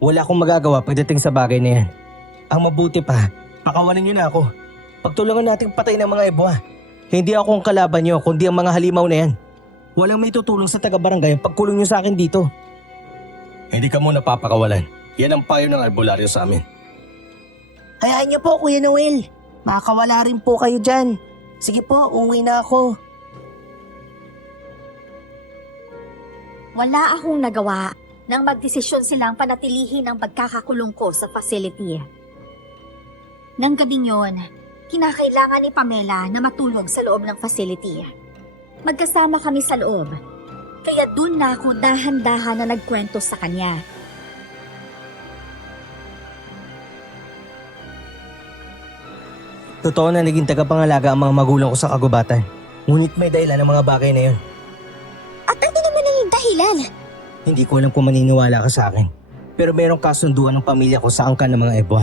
Wala akong magagawa pagdating sa bagay na yan. Ang mabuti pa, pakawalan niyo na ako. Pagtulungan nating patay ng mga ebwa. Hindi ako ang kalaban niyo, kundi ang mga halimaw na yan. Walang may tutulong sa taga-barangay ang pagkulong niyo sa akin dito. Hindi ka muna papakawalan. Yan ang payo ng albularyo sa amin. Hayaan niyo po, Kuya Noel. Makakawala rin po kayo dyan. Sige po, uwi na ako. Wala akong nagawa nang magdesisyon silang panatilihin ang pagkakakulong ko sa facility. Nang gabing yon, kinakailangan ni Pamela na matulog sa loob ng facility. Magkasama kami sa loob, kaya dun na ako dahan-dahan na nagkwento sa kanya. Totoo na naging tagapangalaga ang mga magulang ko sa kagubatan. Ngunit may dahilan ang mga bagay na yon. At ano naman ang dahilan? Hindi ko alam kung maniniwala ka sa akin. Pero mayroong kasunduan ng pamilya ko sa angkan ng mga ebwa.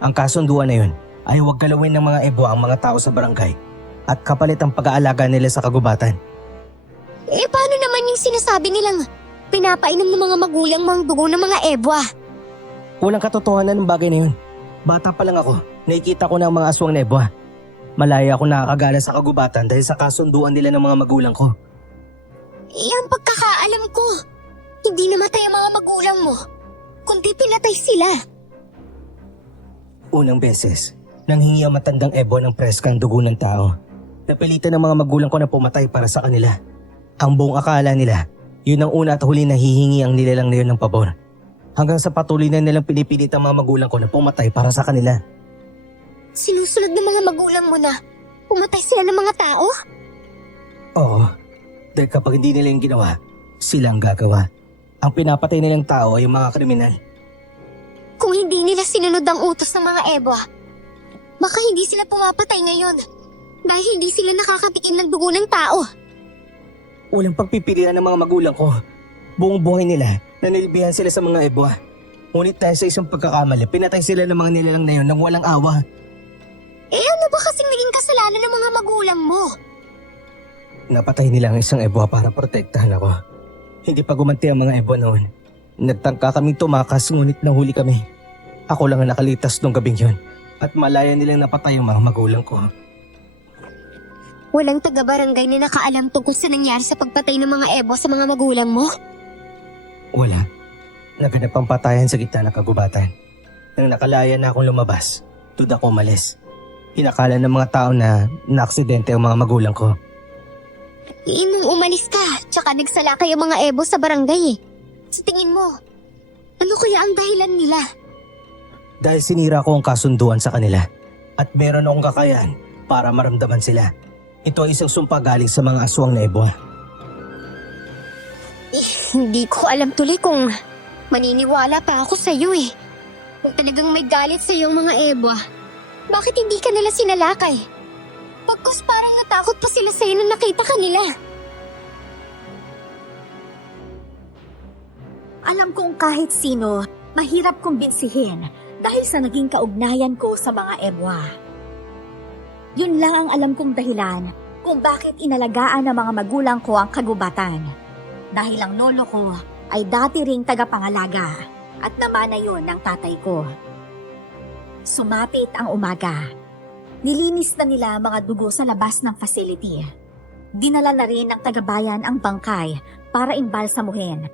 Ang kasunduan na yun ay huwag galawin ng mga ebwa ang mga tao sa barangay at kapalit ang pag-aalaga nila sa kagubatan. Eh paano naman yung sinasabi nilang pinapainom ng mga magulang mga dugo ng mga ebwa? Walang katotohanan ng bagay na yun. Bata pa lang ako, nakikita ko na ang mga aswang na ebwa. Malaya ako nakakagala sa kagubatan dahil sa kasunduan nila ng mga magulang ko. Eh ang pagkakaalam ko, hindi namatay ang mga magulang mo, kundi pinatay sila. Unang beses, nanghingi ang matandang ebwa ng preskang dugo ng tao. Napilitan ng mga magulang ko na pumatay para sa kanila. Ang buong akala nila, yun ang una at huli na hihingi ang nilalang na yun ng pabor. Hanggang sa patuloy na nilang pinipilit ang mga magulang ko na pumatay para sa kanila. Sinusunod ng mga magulang mo na pumatay sila ng mga tao? Oo, dahil kapag hindi nila yung ginawa, sila ang gagawa. Ang pinapatay nilang tao ay yung mga kriminal. Kung hindi nila sinunod ang utos ng mga ebwa, baka hindi sila pumapatay ngayon dahil hindi sila nakakatikim ng dugo ng tao. Walang pagpipilian ng mga magulang ko. Buong buhay nila, nanilbihan sila sa mga ebwa. Ngunit dahil sa isang pagkakamali, pinatay sila ng mga nilalang na yun nang walang awa. Eh ano ba kasing naging kasalanan ng mga magulang mo? Napatay nila ang isang ebwa para protektahan ako. Hindi pa gumanti ang mga ebwa noon. Nagtangka kaming tumakas ngunit nahuli kami. Ako lang ang nakalitas nung gabing yun at malaya nilang napatay ang mga magulang ko. Walang taga-barangay na nakaalam tungkol sa nangyari sa pagpatay ng mga ebwa sa mga magulang mo? Wala. Naganap ang patayan sa gitna ng kagubatan. Nang nakalaya na akong lumabas, doon ako umalis. Hinakala ng mga tao na naaksidente ang mga magulang ko. Nung umalis ka, tsaka nagsala kayo mga ebo sa barangay eh. Sa tingin mo, ano kaya ang dahilan nila? Dahil sinira ko ang kasunduan sa kanila at meron akong kakayahan para maramdaman sila. Ito ay isang sumpa galing sa mga aswang na ebwa. Hindi ko alam tuloy kung maniniwala pa ako sa iyo eh. Kung talagang may galit sa iyong mga ebwa, bakit hindi ka nila sinalakay? Pagkus parang natakot pa sila sa iyo nung nakita ka nila. Alam kong kahit sino, mahirap kumbinsihin dahil sa naging kaugnayan ko sa mga ebwa. Yun lang ang alam kong dahilan kung bakit inalagaan ng mga magulang ko ang kagubatan. Dahil ang lolo ko ay dati ring tagapangalaga at namana yon ng tatay ko. Sumapit ang umaga. Nilinis na nila mga dugo sa labas ng facility. Dinala na rin ng tagabayan ang bangkay para imbalsamuhin.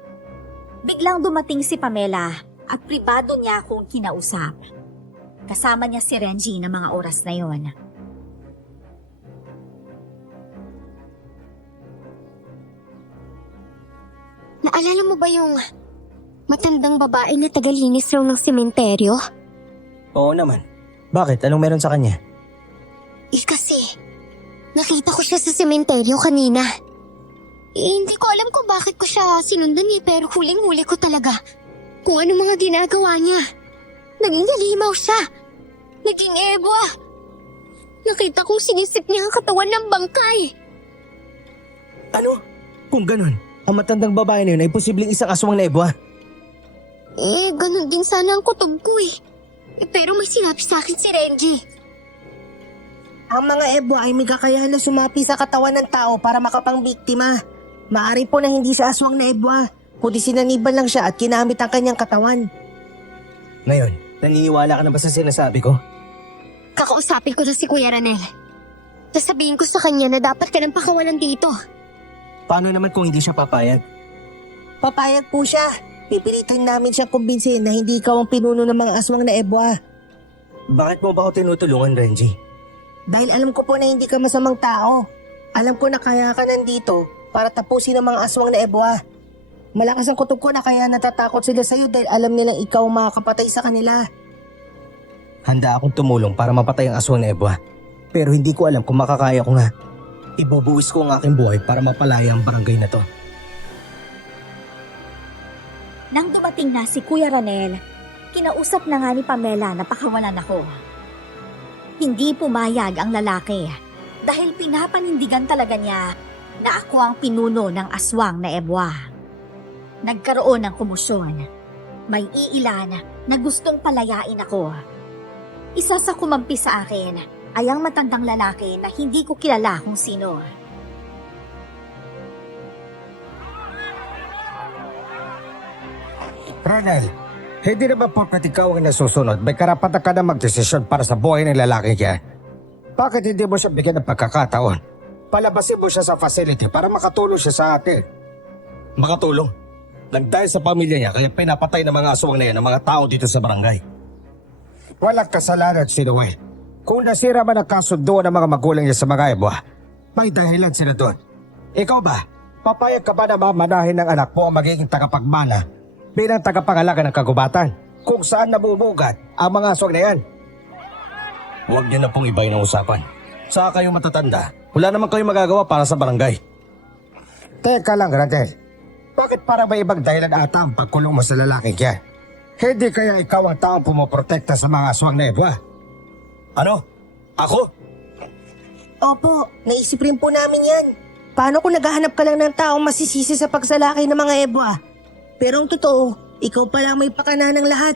Biglang dumating si Pamela at pribado niya akong kinausap. Kasama niya si Renji na mga oras na yon. Naalala mo ba yung matandang babae na tagalinis raw ng sementeryo? Oo naman. Bakit? Anong meron sa kanya? Kasi nakita ko siya sa sementeryo kanina. Hindi ko alam kung bakit ko siya sinundan pero huling-huli ko talaga kung ano mga ginagawa niya. Naging halimaw siya. Naging ebwa. Nakita kong sinisip niya ang katawan ng bangkay. Ano? Kung ganun, ang matandang babae na yun ay posibleng isang aswang na ebwa. Ganun din sana ang kutob ko pero may sinabi sa akin si Renji. Ang mga ebwa ay may kakayahan na sumapi sa katawan ng tao para makapangbiktima. Maari po na hindi siya aswang na ebwa, kundi sinaniban lang siya at kinamit ang kanyang katawan. Ngayon, naniniwala ka na ba sa sinasabi ko? Kakausapin ko na si Kuya Ranel. Sasabihin ko sa kanya na dapat ka nang pakawalan dito. Paano naman kung hindi siya papayag? Papayag po siya. Pipilitan namin siyang kumbinsin na hindi ikaw ang pinuno ng mga aswang na ebwa. Bakit mo ba ako tinutulungan, Renji? Dahil alam ko po na hindi ka masamang tao. Alam ko na kaya ka nandito para tapusin ang mga aswang na ebwa. Malakas ang kutob ko na kaya natatakot sila sa'yo dahil alam nilang ikaw ang makakapatay sa kanila. Handa akong tumulong para mapatay ang aswang na ebwa. Pero hindi ko alam kung makakaya ko nga. Ibubuwis ko ang aking buhay para mapalaya ang barangay na to. Nang dumating na si Kuya Ranel, kinausap na nga ni Pamela na pakawalan ako. Hindi pumayag ang lalaki dahil pinapanindigan talaga niya na ako ang pinuno ng aswang na ebwa. Nagkaroon ng kumusyon. May iilan na gustong palayain ako. Isa sa kumampi sa akin ay ang matandang lalaki na hindi ko kilala kung sino. Ronald, hindi naman porkat ikaw ang nasusunod, may karapatan ka na magdesisyon para sa buhay ng lalaki yan. Bakit hindi mo siya bigyan ng pagkakataon? Palabasin mo siya sa facility para makatulong siya sa atin. Makatulong? Nagdahil sa pamilya niya kaya pinapatay ng mga aswang na yan ng mga tao dito sa barangay. Walang kasalanan si Noel. Kung nasira man ang kasunduan ng mga magulang niya sa mga ebwa, may dahilan sila doon. Ikaw ba? Papayag ka ba na mamanahin ng anak mo ang magiging tagapagmana bilang tagapangalaga ng kagubatan kung saan nabubugat ang mga aswang na yan? Huwag niyo na pong ibay ng usapan. Saka kayong matatanda, wala naman kayong magagawa para sa barangay. Teka lang, Radel. Bakit para may ibang dahilan ata ang pagkulong mo sa lalaking yan? Hindi kaya ikaw ang taong pumoprotekta sa mga aswang na ebwa? Ano? Ako? Opo, naisip rin po namin yan. Paano kung naghahanap ka lang ng taong masisisi sa pagsalaki ng mga ebwa? Pero ang totoo, ikaw pala may pakana ng lahat.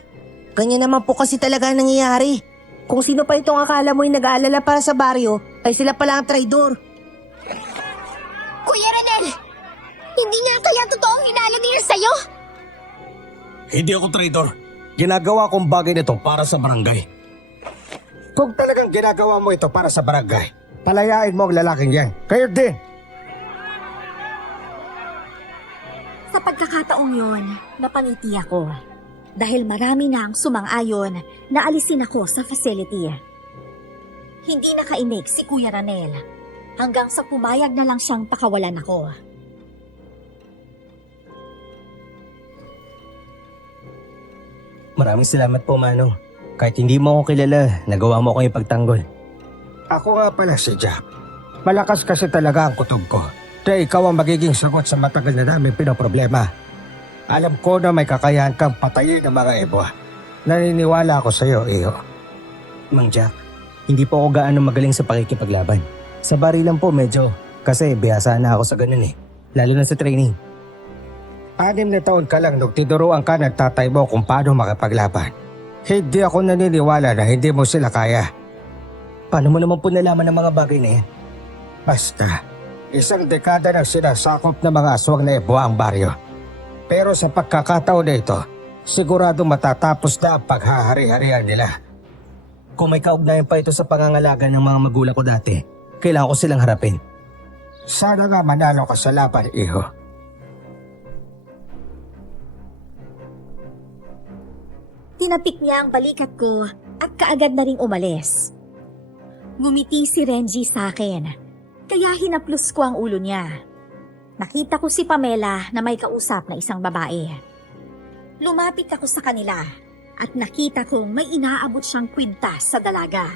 Ganyan naman po kasi talaga nangyayari. Kung sino pa itong akala mo'y nag-aalala para sa baryo, ay sila pala ang traidor. Kuya Ranel! Hindi nga kaya totoong hinala nila sa'yo? Hindi ako traidor. Ginagawa kong bagay nito para sa barangay. Kung talagang ginagawa mo ito para sa barangay, palayain mo ang lalaking yan. Kayo din. Sa pagkakataong yun, napangiti ako. Dahil marami na ang sumang-ayon na alisin ako sa facility. Hindi nakainig si Kuya Ranel hanggang sa pumayag na lang siyang pakawalan ako. Maraming salamat po, Manong. Kahit hindi mo ako kilala, nagawa mo akong ipagtanggol. Ako nga pala si Jack. Malakas kasi talaga ang kutob ko. Kaya ikaw ang magiging sagot sa matagal na namin pinoproblema. Alam ko na may kakayahan kang patayin ng mga ebwa. Naniniwala ako sa iyo, Iho. Mang Jack, hindi po ako gaano magaling sa pakikipaglaban. Sa barilan po medyo, kasi bihasa na ako sa ganun eh. Lalo na sa training. 6 na taon ka lang nung tinuruan ka ng tatay mo kung paano makipaglaban. Hindi ako naniniwala na hindi mo sila kaya. Paano mo naman po nalaman ng mga bagay na yan? Basta, 1 dekada nang sinasakop ng mga aswang na ebwa ang baryo. Pero sa pagkakataon na ito, siguradong matatapos na ang paghahari-harian nila. Kung may kaugnayan pa ito sa pangangalaga ng mga magulang ko dati, kailangan ko silang harapin. Sana nga manalo ka sa laban, Iho. Tinapik niya ang balikat ko at kaagad na ring umalis. Ngumiti si Renji sa akin, kaya hinaplos ko ang ulo niya. Nakita ko si Pamela na may kausap na isang babae. Lumapit ako sa kanila at nakita kong may inaabot siyang kwintas sa dalaga.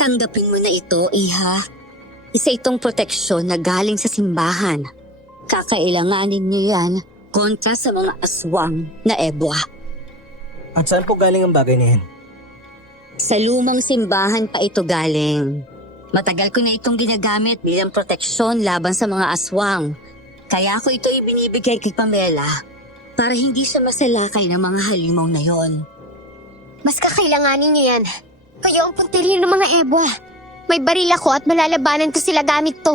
Tanggapin mo na ito, Iha. Isa itong proteksyon na galing sa simbahan. Kakailanganin niyo yan kontra sa mga aswang na ebwa. At saan po galing ang bagay na yan? Sa lumang simbahan pa ito galing. Matagal ko na itong ginagamit bilang proteksyon laban sa mga aswang. Kaya ako ito ibinibigay kay Pamela para hindi siya masalakay ng mga halimaw na yon. Mas kakailanganin niyo yan. Kayo ang puntirino ng mga ebwa. May baril ako at malalabanan ko sila gamit to.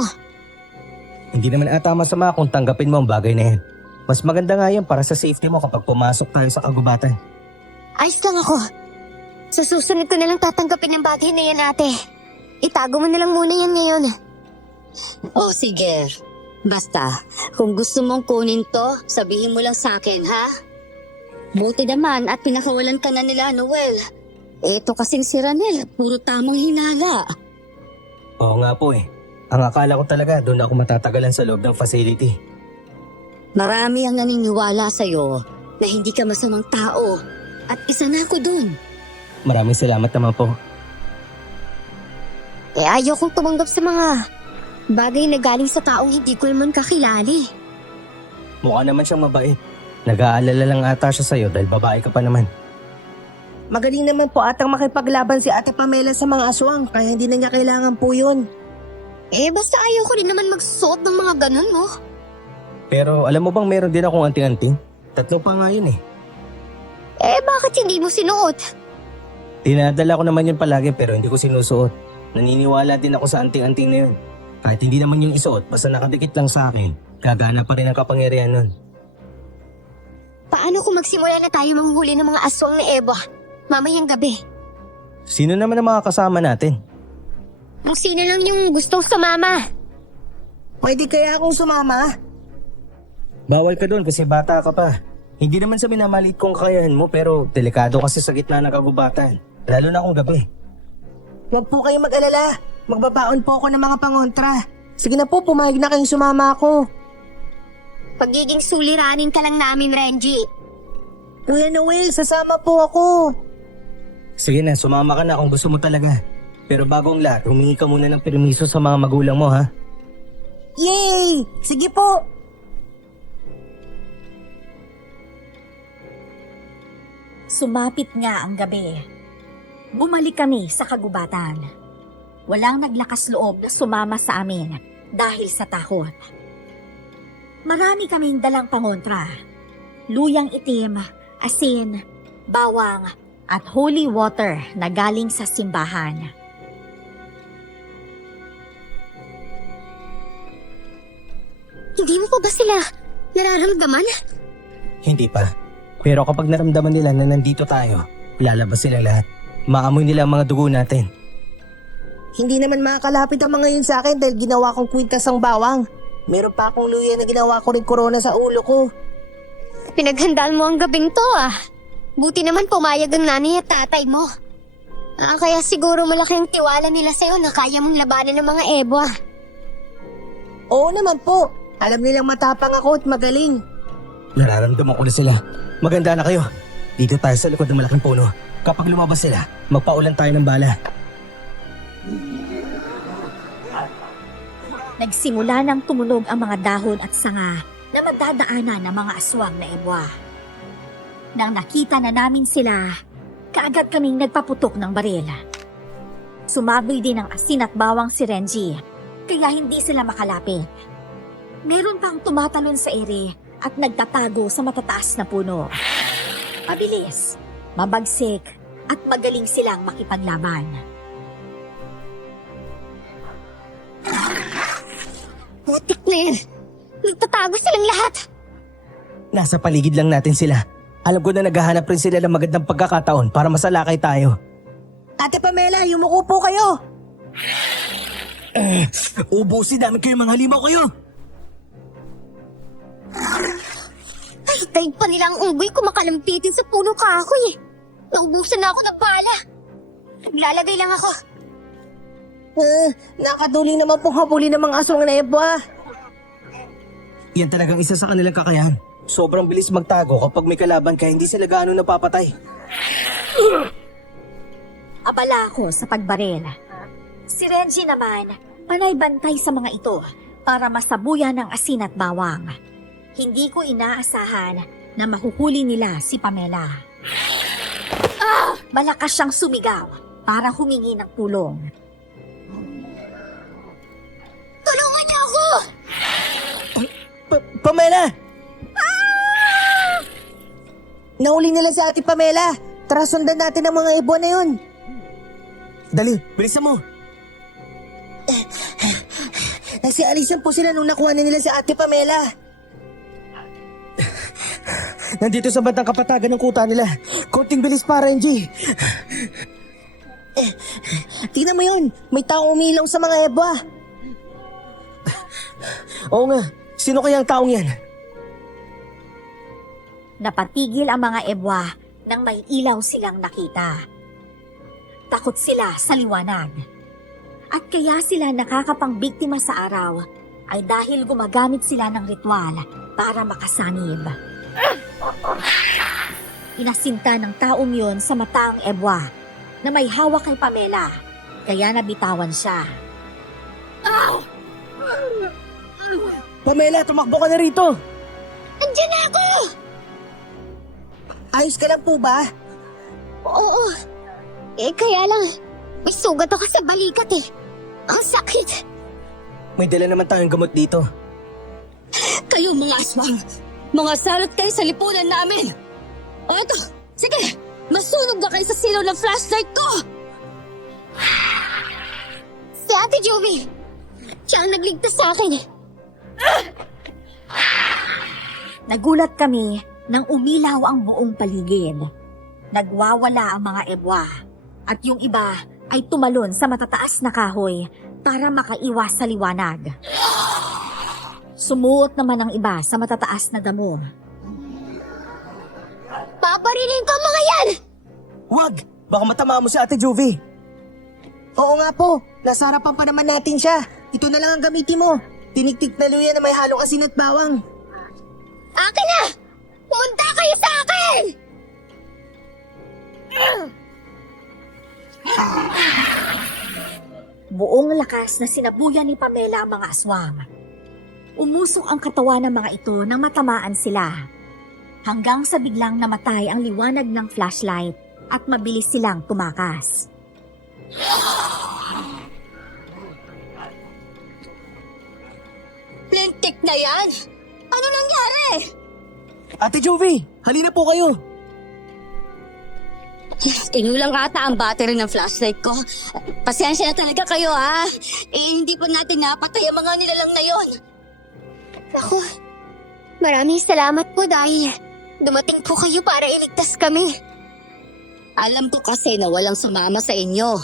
Hindi naman ata masama kung tanggapin mo ang bagay na yan. Mas maganda nga yan para sa safety mo kapag pumasok tayo sa kagubatan. Ayos lang ako. Sa susunod ko na lang tatanggapin ang bagay na yan, ate. Itago mo na lang muna yan ngayon. Oh, sige. Basta, kung gusto mong kunin to, sabihin mo lang sa akin, ha? Buti naman at pinakawalan ka na nila, Noel. Ito kasing si Ranel, puro tamang hinala. Oo nga po eh. Ang akala ko talaga doon ako matatagalan sa loob ng facility. Marami ang naniniwala sa'yo na hindi ka masamang tao. At isa na ako dun. Maraming salamat naman po. Ayaw kong tumanggap sa mga bagay na galing sa taong hindi ko naman kakilali. Mukha naman siyang mabait. Nag-aalala lang ata siya sa'yo dahil babae ka pa naman. Magaling naman po atang makipaglaban si Ate Pamela sa mga aswang kaya hindi na niya kailangan po yun. Basta ayaw ko rin naman magsuot ng mga ganun, no? Pero alam mo bang meron din akong anting-anting? 3 pa nga yun eh. Bakit hindi mo sinuot? Dinadala ko naman yun palagi pero hindi ko sinusuot. Naniniwala din ako sa anting-anting na yun. Kahit hindi naman yung isuot, basta nakadikit lang sa akin, gagana pa rin ang kapangyarihan nun. Paano kung magsimula na tayo manghuli ng mga aswang na ebwa mamayang gabi? Sino naman ang mga kasama natin? Kung sino lang yung gustong sumama. Pwede kaya akong sumama? Bawal ka doon kasi bata ka pa. Hindi naman sa minamalit kong kakayahan mo pero delikado kasi sa gitna ng kagubatan. Lalo na kung gabi. Huwag po kayong mag-alala. Magbabaon po ako ng mga pangontra. Sige na po, pumayag na kayong sumama ako. Pagiging suliranin ka lang namin, Renji. Kuya Noel, sasama po ako. Sige na, sumama ka na kung gusto mo talaga. Pero bagong lahat, humingi ka muna ng permiso sa mga magulang mo ha. Yay! Sige po. Sumapit nga ang gabi. Bumalik kami sa kagubatan. Walang naglakas loob na sumama sa amin dahil sa takot. Marami kaming dalang pangontra. Luyang itim, asin, bawang, at holy water na galing sa simbahan. Hindi mo pa ba sila nararamdaman? Hindi pa. Pero kapag naramdaman nila na nandito tayo, lalabas sila lahat. Maamoy nila ang mga dugo natin. Hindi naman makakalapit ang mga yun sa akin dahil ginawa kong kwintas ang bawang. Meron pa akong luya na ginawa ko rin korona sa ulo ko. Pinaghandaan mo ang gabing to ah. Buti naman pumayag ang nanay at tatay mo. Kaya siguro malaki ang tiwala nila sa'yo na kaya mong labanan ng mga ebwa. Oo naman po. Alam nilang matapang ako at magaling. Nararamdaman ko na sila. Maganda na kayo. Dito tayo sa likod ng malaking puno. Kapag lumabas sila, magpaulan tayo ng bala. Nagsimula nang tumunog ang mga dahon at sanga na madadaanan ng mga aswang na ebwa. Nang nakita na namin sila, kaagad kaming nagpaputok ng baril. Sumaboy din ang asin at bawang si Renji, kaya hindi sila makalapit. Meron pang tumatalon sa ere at nagtatago sa matataas na puno. Mabilis, mabagsik, at magaling silang makipaglaban. Putik na yan. Nagtatago silang lahat. Nasa paligid lang natin sila. Alam ko na naghahanap rin sila ng magandang pagkakataon para masalakay tayo. Ate Pamela, yumuko po kayo. Ubusin namin kayo mga halimaw kayo. Ay, dahil pa nila ang unggoy kumakalampitin sa puno kahoy eh. Naubusan na ako ng bala. Naglalagay lang ako. Nakaduli naman pong habuli ng mga aswang na ebwa. Yan talagang isa sa kanilang kakayahan. Sobrang bilis magtago kapag may kalaban kaya hindi sila gaano napapatay. Abala ako sa pagbaril. Si Renji naman, panay bantay sa mga ito para masabuyan ng asin at bawang. Hindi ko inaasahan na mahuhuli nila si Pamela. Malakas siyang sumigaw para humingi ng tulong. Tulungan niyo ako! Pamela! Nahuli nila sa Ate Pamela. Tara, sundan natin ang mga ibon na yun. Dali, bilisan mo. Nagsialisan po sila nung nakuha na nila sa Ate Pamela. Nandito sa bandang kapatagan ng kuta nila. Konting bilis pa, Renji. Tingnan mo yun. May taong umilaw sa mga ebwa. Oo nga. Sino kaya ang taong yan? Napatigil ang mga ebwa nang may ilaw silang nakita. Takot sila sa liwanag. At kaya sila nakakapangbiktima sa araw ay dahil gumagamit sila ng ritual para makasanib. Inasinta ng taong yun sa mataang ebwa na may hawak kay Pamela, kaya nabitawan siya. Pamela, tumakbo ka na rito. Andiyan na ako! Ayos ka lang po ba? Oo. Kaya lang, may sugat ako sa balikat eh. Ang sakit. May dala naman tayong gamot dito. Kayo mga aswang! Mga salot kayo sa lipunan namin! O ito, sige! Masunog na kayo sa silaw ng flashlight ko! Si Ate Joey. Siya ang nagligtas sa akin. Nagulat kami nang umilaw ang buong paligid. Nagwawala ang mga ebwa at yung iba ay tumalon sa matataas na kahoy para makaiwas sa liwanag. Sumuot naman ang iba sa matataas na damo. Paparilin ko ang mga yan! Wag! Baka matama mo si Ate Juvie. Oo nga po. Nasa harapan pa naman natin siya. Ito na lang ang gamitin mo. Tiniktik na luya na may halong asin at bawang. Akin na! Pumunta kayo sa akin! Buong lakas na sinabuyan ni Pamela ang mga aswang. Umusok ang katawan ng mga ito nang matamaan sila. Hanggang sa biglang namatay ang liwanag ng flashlight at mabilis silang tumakas. Lintik na yan! Ano nangyari? Ate Juvie, halina po kayo. Inulang ata ang battery ng flashlight ko. Pasensya na talaga kayo ha. Hindi pa natin napatay ang mga nilalang na yon. Ako, maraming salamat po dahil dumating po kayo para iligtas kami. Alam ko kasi na walang sumama sa inyo.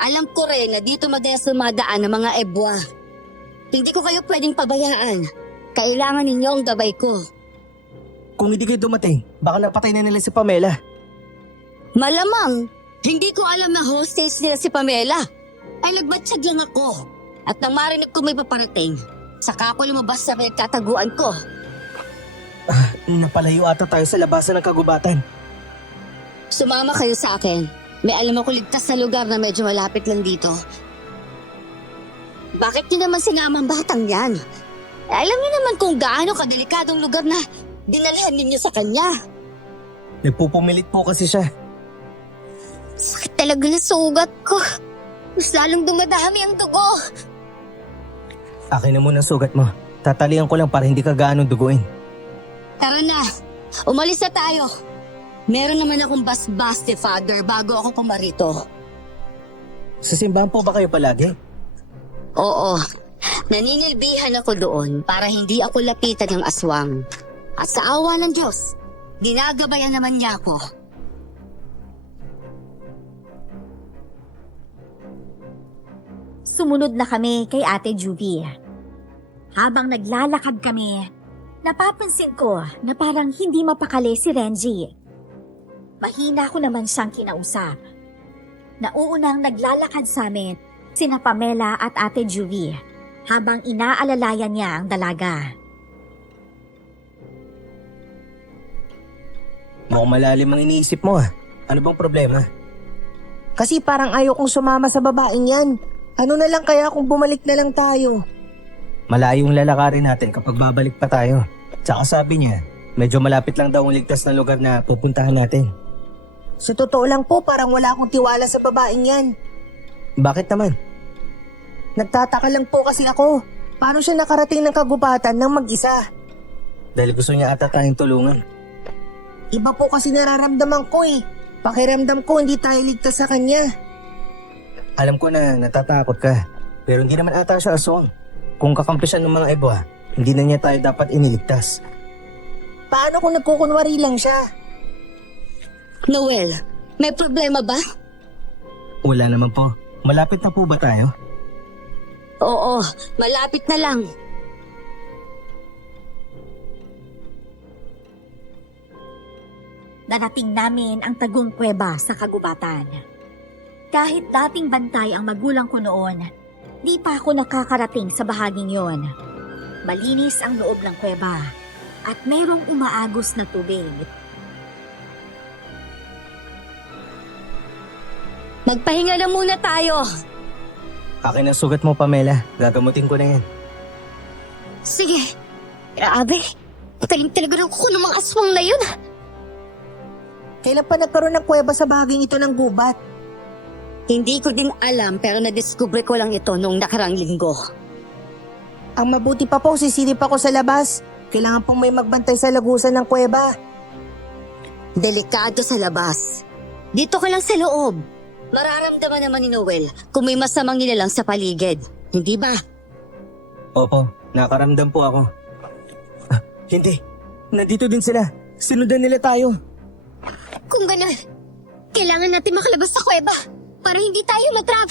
Alam ko rin na dito madalas dumadaan ng mga ebwa. Hindi ko kayo pwedeng pabayaan. Kailangan ninyo ang gabay ko. Kung hindi kayo dumating, baka napatay na nila si Pamela. Malamang, hindi ko alam na hostage nila si Pamela. Ay nagmatsyag lang ako. At nang marinig ko may paparating, saka ako lumabas sa pinagtataguan ko. Napalayo ata tayo sa labasan ng kagubatan. Sumama kayo sa akin. May alam ako ligtas na lugar na medyo malapit lang dito. Bakit niyo naman sinama ang batang yan? Alam niyo naman kung gaano kadelikadong lugar na dinalhan ninyo sa kanya. Nagpupumilit po kasi siya. Sakit talaga na sugat ko. Mas lalong dumadami ang dugo. Akin na muna ang sugat mo. Tatalian ko lang para hindi ka gaano duguin. Tara na, umalis na tayo. Meron naman akong basbas ni Father bago ako pumarito. Sa simbahan po ba kayo palagi? Oo, naninilbihan ako doon para hindi ako lapitan ng aswang. At sa awa ng Diyos, ginagabayan naman niya ako. Sumunod na kami kay Ate Juvie. Habang naglalakad kami, napapansin ko na parang hindi mapakali si Renji. Mahina ko naman siyang kinausap. Nauunang naglalakad sa amin sina Pamela at Ate Juvie habang inaalalayan niya ang dalaga. Mukhang malalim ang iniisip mo ah. Ano bang problema? Kasi parang ayaw kong sumama sa babaeng yan. Ano na lang kaya kung bumalik na lang tayo? Malayong lalakarin natin kapag babalik pa tayo. Tsaka sabi niya, medyo malapit lang daw ang ligtas na lugar na pupuntahan natin. Sa totoo lang po, parang wala akong tiwala sa babaeng yan. Bakit naman? Nagtataka lang po kasi ako. Paano siya nakarating ng kagubatan ng mag-isa? Dahil gusto niya ata tayong tulungan. Iba po kasi nararamdaman ko eh. Pakiramdam ko hindi tayo ligtas sa kanya. Alam ko na natatakot ka, pero hindi naman ata siya aswang. Kung kakampi siya ng mga ebwa, hindi na niya tayo dapat iniligtas. Paano kung nagkukunwari lang siya? Noel, may problema ba? Wala naman po. Malapit na po ba tayo? Oo, malapit na lang. Narating namin ang Tagum Kuweba sa kagubatan. Kahit dating bantay ang magulang ko noon, di pa ako nakakarating sa bahaging yon. Malinis ang loob ng kuweba at merong umaagos na tubig. Magpahinga na muna tayo. Akin ang sugat mo, Pamela. Gagamutin ko na yan. Sige. Grabe. Talim talaga ng kuko ng mga aswang na yun. Kailan pa nagkaroon ng kuweba sa bahaging ito ng gubat? Hindi ko din alam pero nadiskubre ko lang ito noong nakarang linggo. Ang mabuti pa po, sisilip ako sa labas. Kailangan pong may magbantay sa lagusan ng kuweba. Delikado sa labas. Dito ka lang sa loob. Mararamdaman naman ni Noel kung may masamang nilalang sa paligid. Hindi ba? Opo, nakaramdam po ako. Hindi. Nandito din sila. Sinundan nila tayo. Kung gano'n, kailangan natin makalabas sa kuweba para hindi tayo matrap.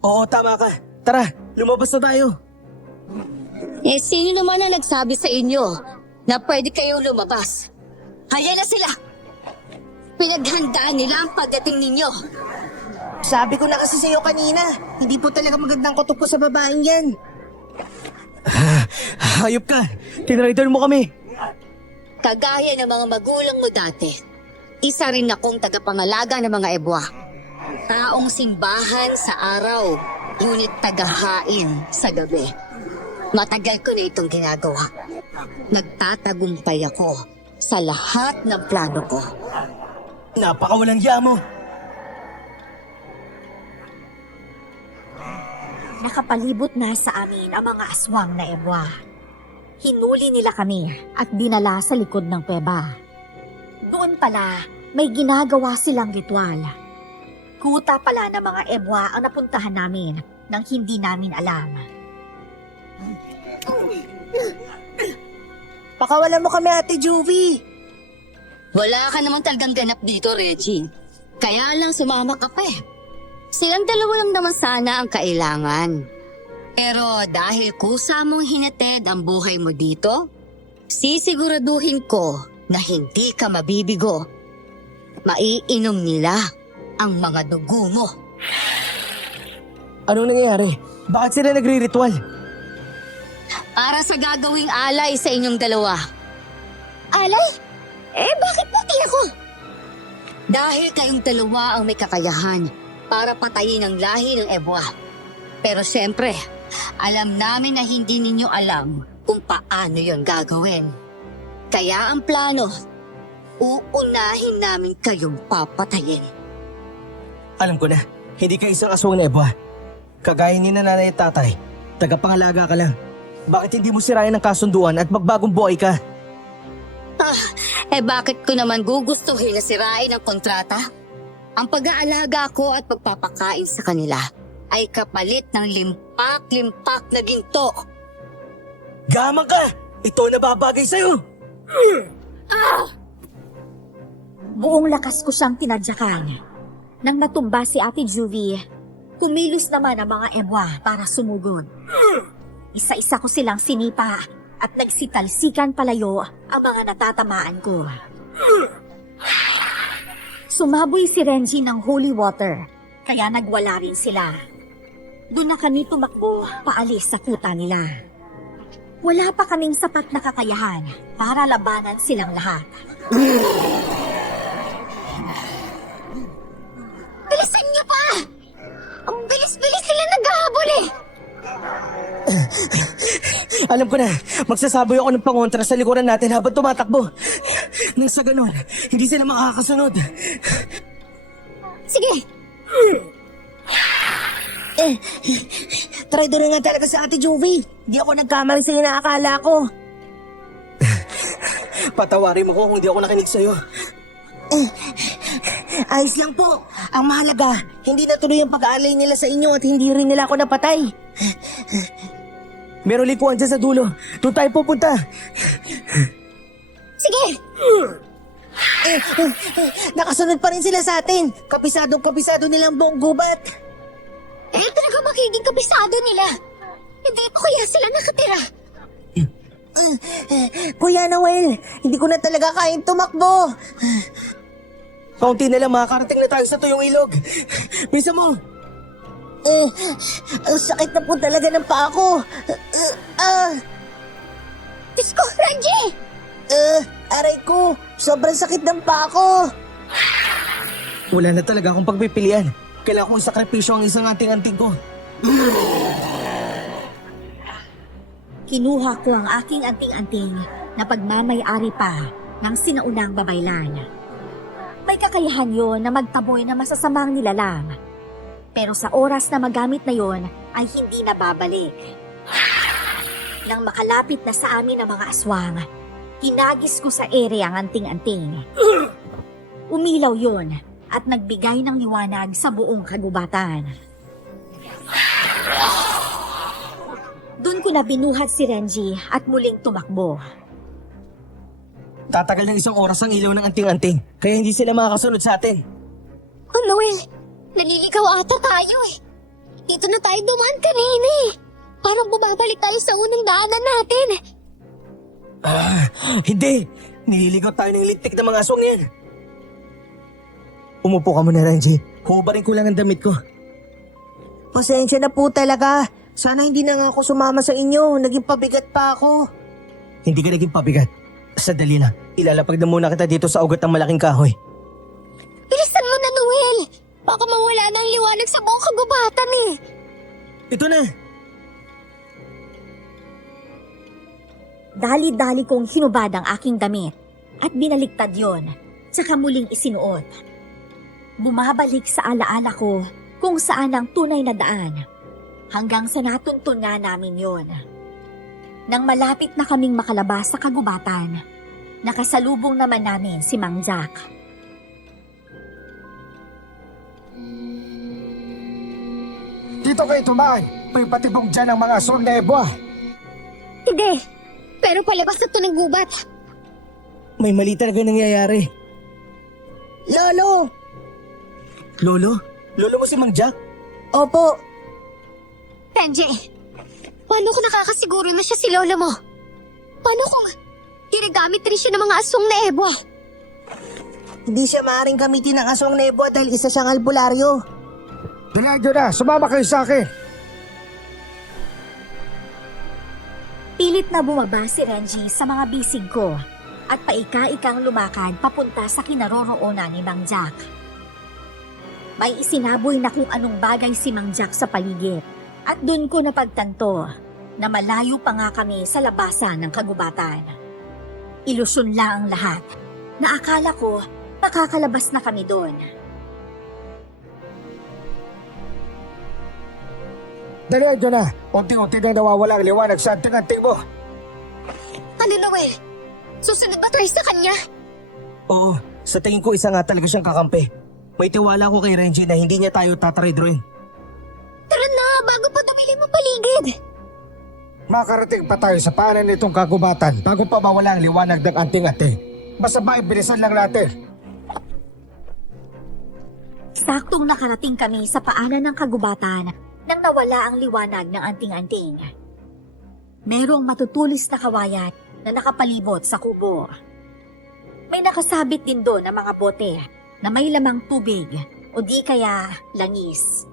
Oo, tama ka. Tara, lumabas na tayo. Sino naman ang nagsabi sa inyo na pwede kayong lumabas? Kaya na sila! Pinaghandaan nila ang pagdating ninyo. Sabi ko na kasi sa'yo kanina, hindi po talaga magandang kutok ko sa babaeng yan. Hayop ka. Tinrider mo kami. Kagaya ng mga magulang mo dati, isa rin akong tagapangalaga ng mga ebwa. Taong simbahan sa araw, ngunit tagahain sa gabi. Matagal ko na itong ginagawa. Nagtatagumpay ako sa lahat ng plano ko. Napakawalang hiya mo. Nakapalibot na sa amin ang mga aswang na ebwa. Hinuli nila kami at dinala sa likod ng kuweba. Doon pala, may ginagawa silang ritual. Kuta pala ng mga ebwa ang napuntahan namin nang hindi namin alam. Pakawalan mo kami, Ate Juvie. Wala ka naman talagang ganap dito, Reggie. Kaya lang sumama ka pa eh. Silang dalawa lang naman sana ang kailangan. Pero dahil kusa mong hinatid ang buhay mo dito, sisiguraduhin ko na hindi ka mabibigo. Maiinom nila ang mga dugo mo. Anong nangyayari? Bakit sila nagre-ritual? Para sa gagawing alay sa inyong dalawa. Alay? Bakit pati ako? Dahil kayong dalawa ang may kakayahan para patayin ang lahi ng ebwa. Pero syempre, alam namin na hindi ninyo alam kung paano yon gagawin. Kaya ang plano, uunahin namin kayong papatayin. Alam ko na, hindi ka isang aswang na ebwa. Kagaya ni nanay at tatay, tagapangalaga ka lang. Bakit hindi mo sirayan ang kasunduan at magbagong buhay ka? Bakit ko naman gugustuhin na sirain ang kontrata? Ang pag-aalaga ko at pagpapakain sa kanila ay kapalit ng limpak-limpak na ginto. Gamang ka! Ito na babagay sa'yo! Buong lakas ko siyang tinadyakan. Nang natumba si Ate Juvie, kumilos naman ang mga ebwa para sumugod. Isa-isa ko silang sinipa at nagsitalsikan palayo ang mga natatamaan ko. Sumaboy si Renji ng holy water, kaya nagwala rin sila. Doon na kami tumakbo paalis sa kuta nila. Wala pa kaming sapat na kakayahan para labanan silang lahat. Bilisan niyo pa! Ang bilis-bilis sila naghahabol eh! Alam ko na, magsasaboy ako ng pangontra sa likuran natin habang tumatakbo. Nang sa ganon, hindi sila makakasunod. Sige! Traitor na nga talaga sa Ate Juvie. Di ako nagkamali sa inaakala ko. Patawarin mo ko kung hindi ako nakinig sa'yo. Ayos lang po. Ang mahalaga, hindi natuloy ang pag-aalay nila sa inyo at hindi rin nila ako napatay. Meron likuan dyan sa dulo. Doon tayo pupunta. Sige! Nakasunod pa rin sila sa atin. Kapisado nilang buong gubat. Talaga magiging kabisado nila. Hindi pa kaya sila nakatira. Kuya Noel, hindi ko na talaga kayang tumakbo. Kaunti na lang makakarating na tayo sa tuyong ilog. Bisa mo. Ang sakit na po talaga ng paa ko. Diyos ko, Renji! Aray ko, sobrang sakit ng paa ko. Wala na talaga akong pagpipilian. Kailangan kong isakripisyo ang isang anting-anting ko. Kinuha ko ang aking anting-anting na pagmamay-ari pa ng sinaunang babaylan. May kakayahan yon na magtaboy na masasamang nilalang. Pero sa oras na magamit na yon ay hindi na babalik. Nang makalapit na sa amin ang mga aswang, hinagis ko sa ere ang anting-anting. Umilaw yon at nagbigay ng liwanag sa buong kagubatan. Doon ko na binuhat si Renji at muling tumakbo. Tatagal ng isang oras ang ilaw ng anting-anting, kaya hindi sila makakasunod sa atin. Oh, Noel, naliligaw ata tayo eh. Dito na tayo dumaan kanina eh. Parang bumabalik tayo sa unang daanan natin. Hindi! Nililigaw tayo ng lintik ng mga aswang yan. Umupo ka muna, Renji. Hubarin ko lang ang damit ko. Pasensya na po talaga. Sana hindi na nga ako sumama sa inyo. Naging pabigat pa ako. Hindi ka naging pabigat. Sadali lang. Ilalapag na muna kita dito sa ugat ng malaking kahoy. Bilisan mo na, Noel. Baka mawala na ang liwanag sa buong kagubatan eh. Ito na! Dali-dali kong hinubad ang aking damit at binaliktad yon, saka muling isinuot. Bumabalik sa alaala ko kung saan ang tunay na daan, hanggang sa natuntun nga namin yon. Nang malapit na kaming makalabas sa kagubatan, nakasalubong naman namin si Mang Jack. Dito kayo tumaan. May patibong dyan ang mga aswang na ebwa. Hindi. Pero palabas na ito ng gubat. May mali talaga nangyayari. Lolo! Lolo? Lolo mo si Mang Jack? Opo. Renji, paano kung nakakasiguro na siya si Lola mo? Paano kung ginagamit rin siya ng mga aswang na ebwa? Hindi siya maaaring gamitin ng aswang nebo dahil isa siyang albularyo. Diladyo na, sumama kayo sa akin. Pilit na bumaba si Renji sa mga bisig ko at paika-ikang lumakad papunta sa kinaroroonan ni Mang Jack. May isinaboy na kung anong bagay si Mang Jack sa paligid at dun ko napagtanto na malayo pa nga kami sa labasan ng kagubatan. Ilusyon lang ang lahat na akala ko makakalabas na kami doon. Diladyo na, unti-unti nang nawawala ang liwanag sa anting-anting mo. Ano, Noel? Susunod ba tayo sa kanya? Oo, sa tingin ko isa nga talaga siyang kakampi. May tiwala ko kay Renji na hindi niya tayo tatraidroin. Tara na, bago pa dumilim ang paligid. Makarating pa tayo sa paanan nitong kagubatan bago pa mawala ang liwanag ng anting-anting. Masabay, bilisan lang natin. Saktong nakarating kami sa paanan ng kagubatan nang nawala ang liwanag ng anting-anting. Merong matutulis na kawayat na nakapalibot sa kubo. May nakasabit din doon ang mga bote na may lamang tubig o di kaya langis.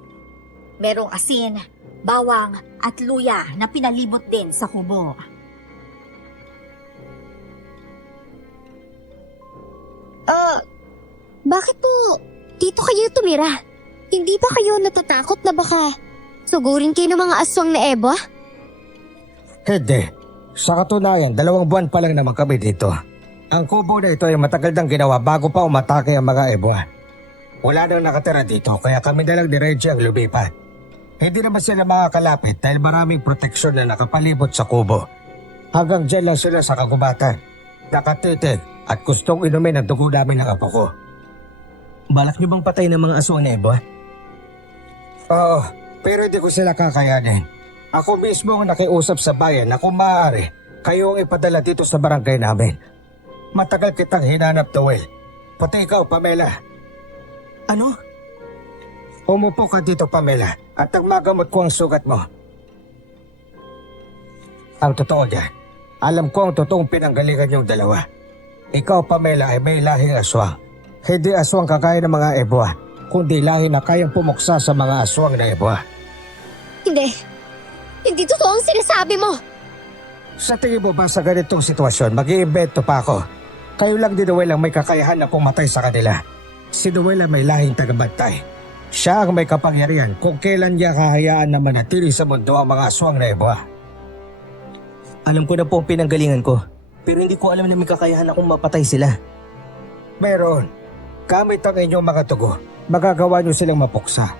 Merong asin, bawang at luya na pinalibot din sa kubo. Bakit po dito kayo tumira? Hindi ba kayo natatakot na baka sugurin kayo ng mga aswang na ebwa? Hindi. Sa katunayan, 2 buwan pa lang naman kami dito. Ang kubo na ito ay matagal nang ginawa bago pa umatake ang mga ebwa. Wala nang nakatira dito kaya kami na lang diretso ang lumipat. Hindi naman sila makakalapit dahil maraming proteksyon na nakapalibot sa kubo. Hanggang dyan lang sila sa kagubatan. Nakatitig at gustong inumin ang dugo namin ng apo ko. Balak niyo bang patay ng mga aswang na Ebo? Oo, pero hindi ko sila kakayanin. Ako mismo ang nakiusap sa bayan na kung maaari, kayo ang ipadala dito sa barangay namin. Matagal kitang hinanap, Noel. Pati ikaw, Pamela. Ano? Umupo ka dito, Pamela, at ang magamot ko ang sugat mo. Ang totoo dyan, alam ko ang totoong pinanggalingan yung dalawa. Ikaw, Pamela, ay may lahing aswang. Hindi aswang kagaya ng mga ebwa, kundi lahi na kayang pumuksa sa mga aswang na ebwa. Hindi. Hindi totoo ang sinasabi mo. Sa tingin mo ba sa ganitong sitwasyon, mag-iimbento pa ako? Kayo lang din Noel ang may kakayahan na pumatay sa kanila. Si Noel ay may lahing tagabantay. Siya ang may kapangyarihan kung kailan niya kahayaan na manatili sa mundo ang mga aswang na ebwa. Alam ko na po ang pinanggalingan ko. Pero hindi ko alam na may kakayahan akong mapatay sila. Meron. Gamit ang inyong mga tugo, magagawa niyo silang mapuksa.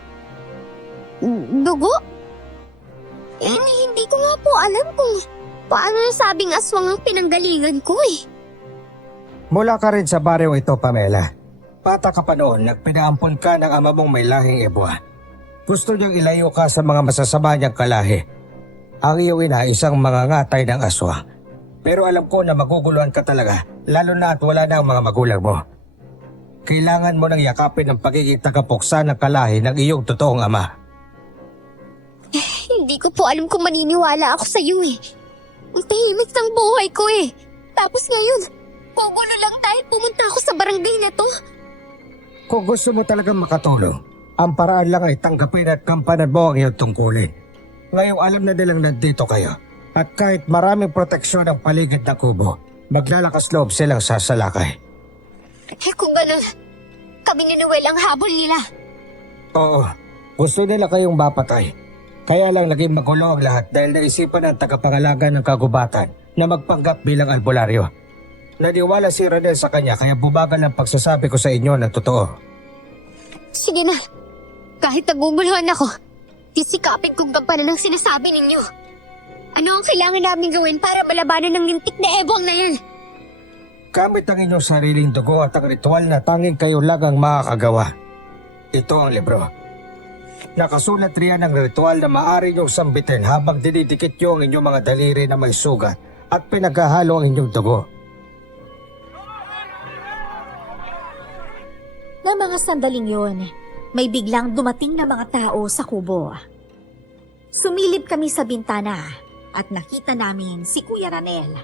Dugo? Hindi ko nga po alam kung paano nasabing aswang ang pinanggalingan ko eh. Mula ka rin sa baryo ito, Pamela. Bata ka pa noon, nagpinaampon ka ng ama mong may lahing ebwa. Gusto niyang ilayo ka sa mga masasama niyang kalahi. Ang iyong ina isang mangangatay ng aswang. Pero alam ko na maguguluhan ka talaga, lalo na at wala na ang mga magulang mo. Kailangan mo nang yakapin ang pagiging tagapuksa ng kalahi ng iyong totoong ama. Hindi ko po alam kung maniniwala ako sa iyo eh. Ang tahimik ng buhay ko eh. Tapos ngayon, gugulo lang dahil pumunta ako sa barangay na to. Kung gusto mo talagang makatulong, ang paraan lang ay tanggapin at kampanan mo ang iyong tungkulin. Ngayong alam na nilang nandito kayo. At kahit maraming proteksyon ang paligid na kubo, maglalakas loob silang sasalakay. Kung ganun, kami ni Noel ang habol nila. Oo, gusto nila kayong mapatay. Kaya lang naging magulo ang lahat dahil naisipan ng tagapangalaga ng kagubatan na magpanggap bilang albularyo. Naniwala si Ranel sa kanya kaya bumagal ang pagsasabi ko sa inyo na totoo. Sige na, kahit naguguluhan ako, tisikapin kong gampanan ang sinasabi ninyo. Ano ang kailangan namin gawin para malabanan ng lintik na ebong na yan? Gamit ang inyong sariling dugo at ang ritual na tanging kayo lang ang makakagawa. Ito ang libro. Nakasulat riyan ang ritual na maaari niyong sambitin habang dinidikit niyo ang inyong mga daliri na may sugat at pinaghahalo ang inyong dugo. Ng mga sandaling yun, may biglang dumating na mga tao sa kubo. Sumilip kami sa bintana at nakita namin si Kuya Ranel.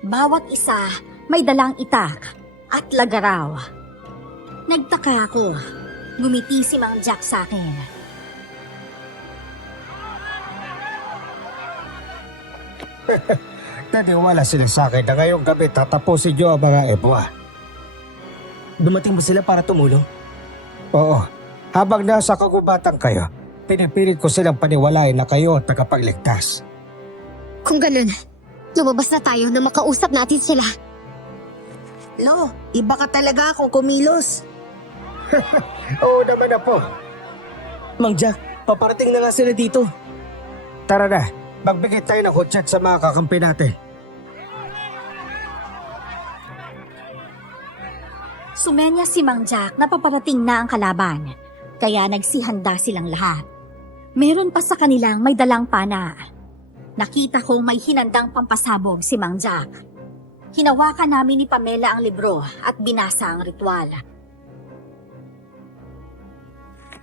Bawat isa may dalang itak at lagaraw. Nagtaka ako. Ngumiti si Mang Jack sa akin. Naniwala sila sa akin na ngayong gabi tatapusin niyo ang mga ebwa. Dumating ba sila para tumulong? Oo, habang nasa kagubatan kayo, pinipilit ko silang paniwalain na kayo ang tagapagligtas. Kung ganun, lumabas na tayo na makausap natin sila. Lo, iba ka talaga kung kumilos. Oo naman na po. Mang Jack, paparating na nga sila dito. Tara na, magbigay tayo ng hudyat sa mga kakampi natin. Sumenya si Mang Jack na paparating na ang kalaban, kaya nagsihanda silang lahat. Meron pa sa kanilang may dalang pana. Nakita ko may hinandang pampasabog si Mang Jack. Hinawakan namin ni Pamela ang libro at binasa ang ritual.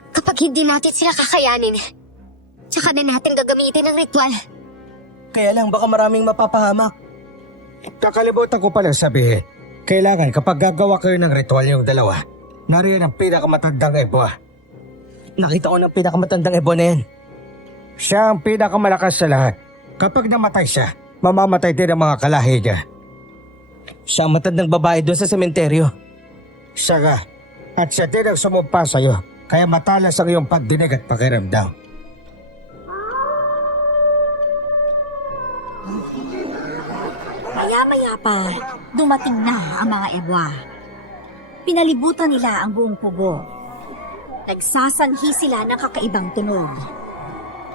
Kapag hindi natin sila kakayanin, tsaka na natin gagamitin ang ritual. Kaya lang baka maraming mapapahamak. Kakalimutan ko palang sabihin, kailangan kapag gagawa kayo ng ritual yung dalawa, nariyan ang pinakamatandang ebwa. Nakita ko ng pinakamatandang Ebo na yan. Siya ang pinakamalakas sa lahat. Kapag namatay siya, mamamatay din ang mga kalahi niya. Siya ang matandang babae doon sa sementeryo. Siya nga, at siya din ang sumumpa sa'yo, kaya matalas ang iyong pagdinig at pakiramdam. Maya-maya pa, dumating na ang mga ebwa. Pinalibutan nila ang buong kubo Nagsasanhi sila ng kakaibang tunog.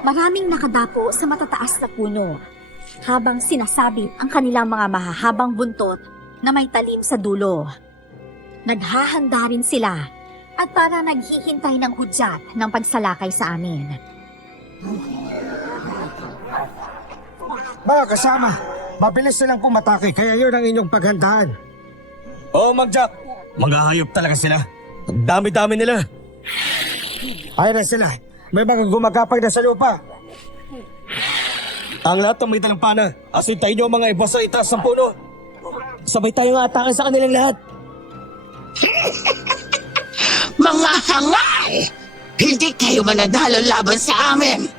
Maraming nakadapo sa matataas na puno habang sinasabit ang kanilang mga mahahabang buntot na may talim sa dulo. Naghahanda rin sila at para naghihintay ng hudyat ng pagsalakay sa amin. Mga kasama, mabilis silang pumatake kaya yun ang inyong paghandaan. Oo, Mang Jack. Mga hayop talaga sila. Ang dami-dami nila. Ayun na sila. May mga gumagapag na sa lupa. Ang lahat ng may dalang pana. Asintayin niyo ang mga iba sa itaas ng puno. Sabay tayong atake sa kanilang lahat. Mga hangal! Hindi kayo manadalo laban sa amin!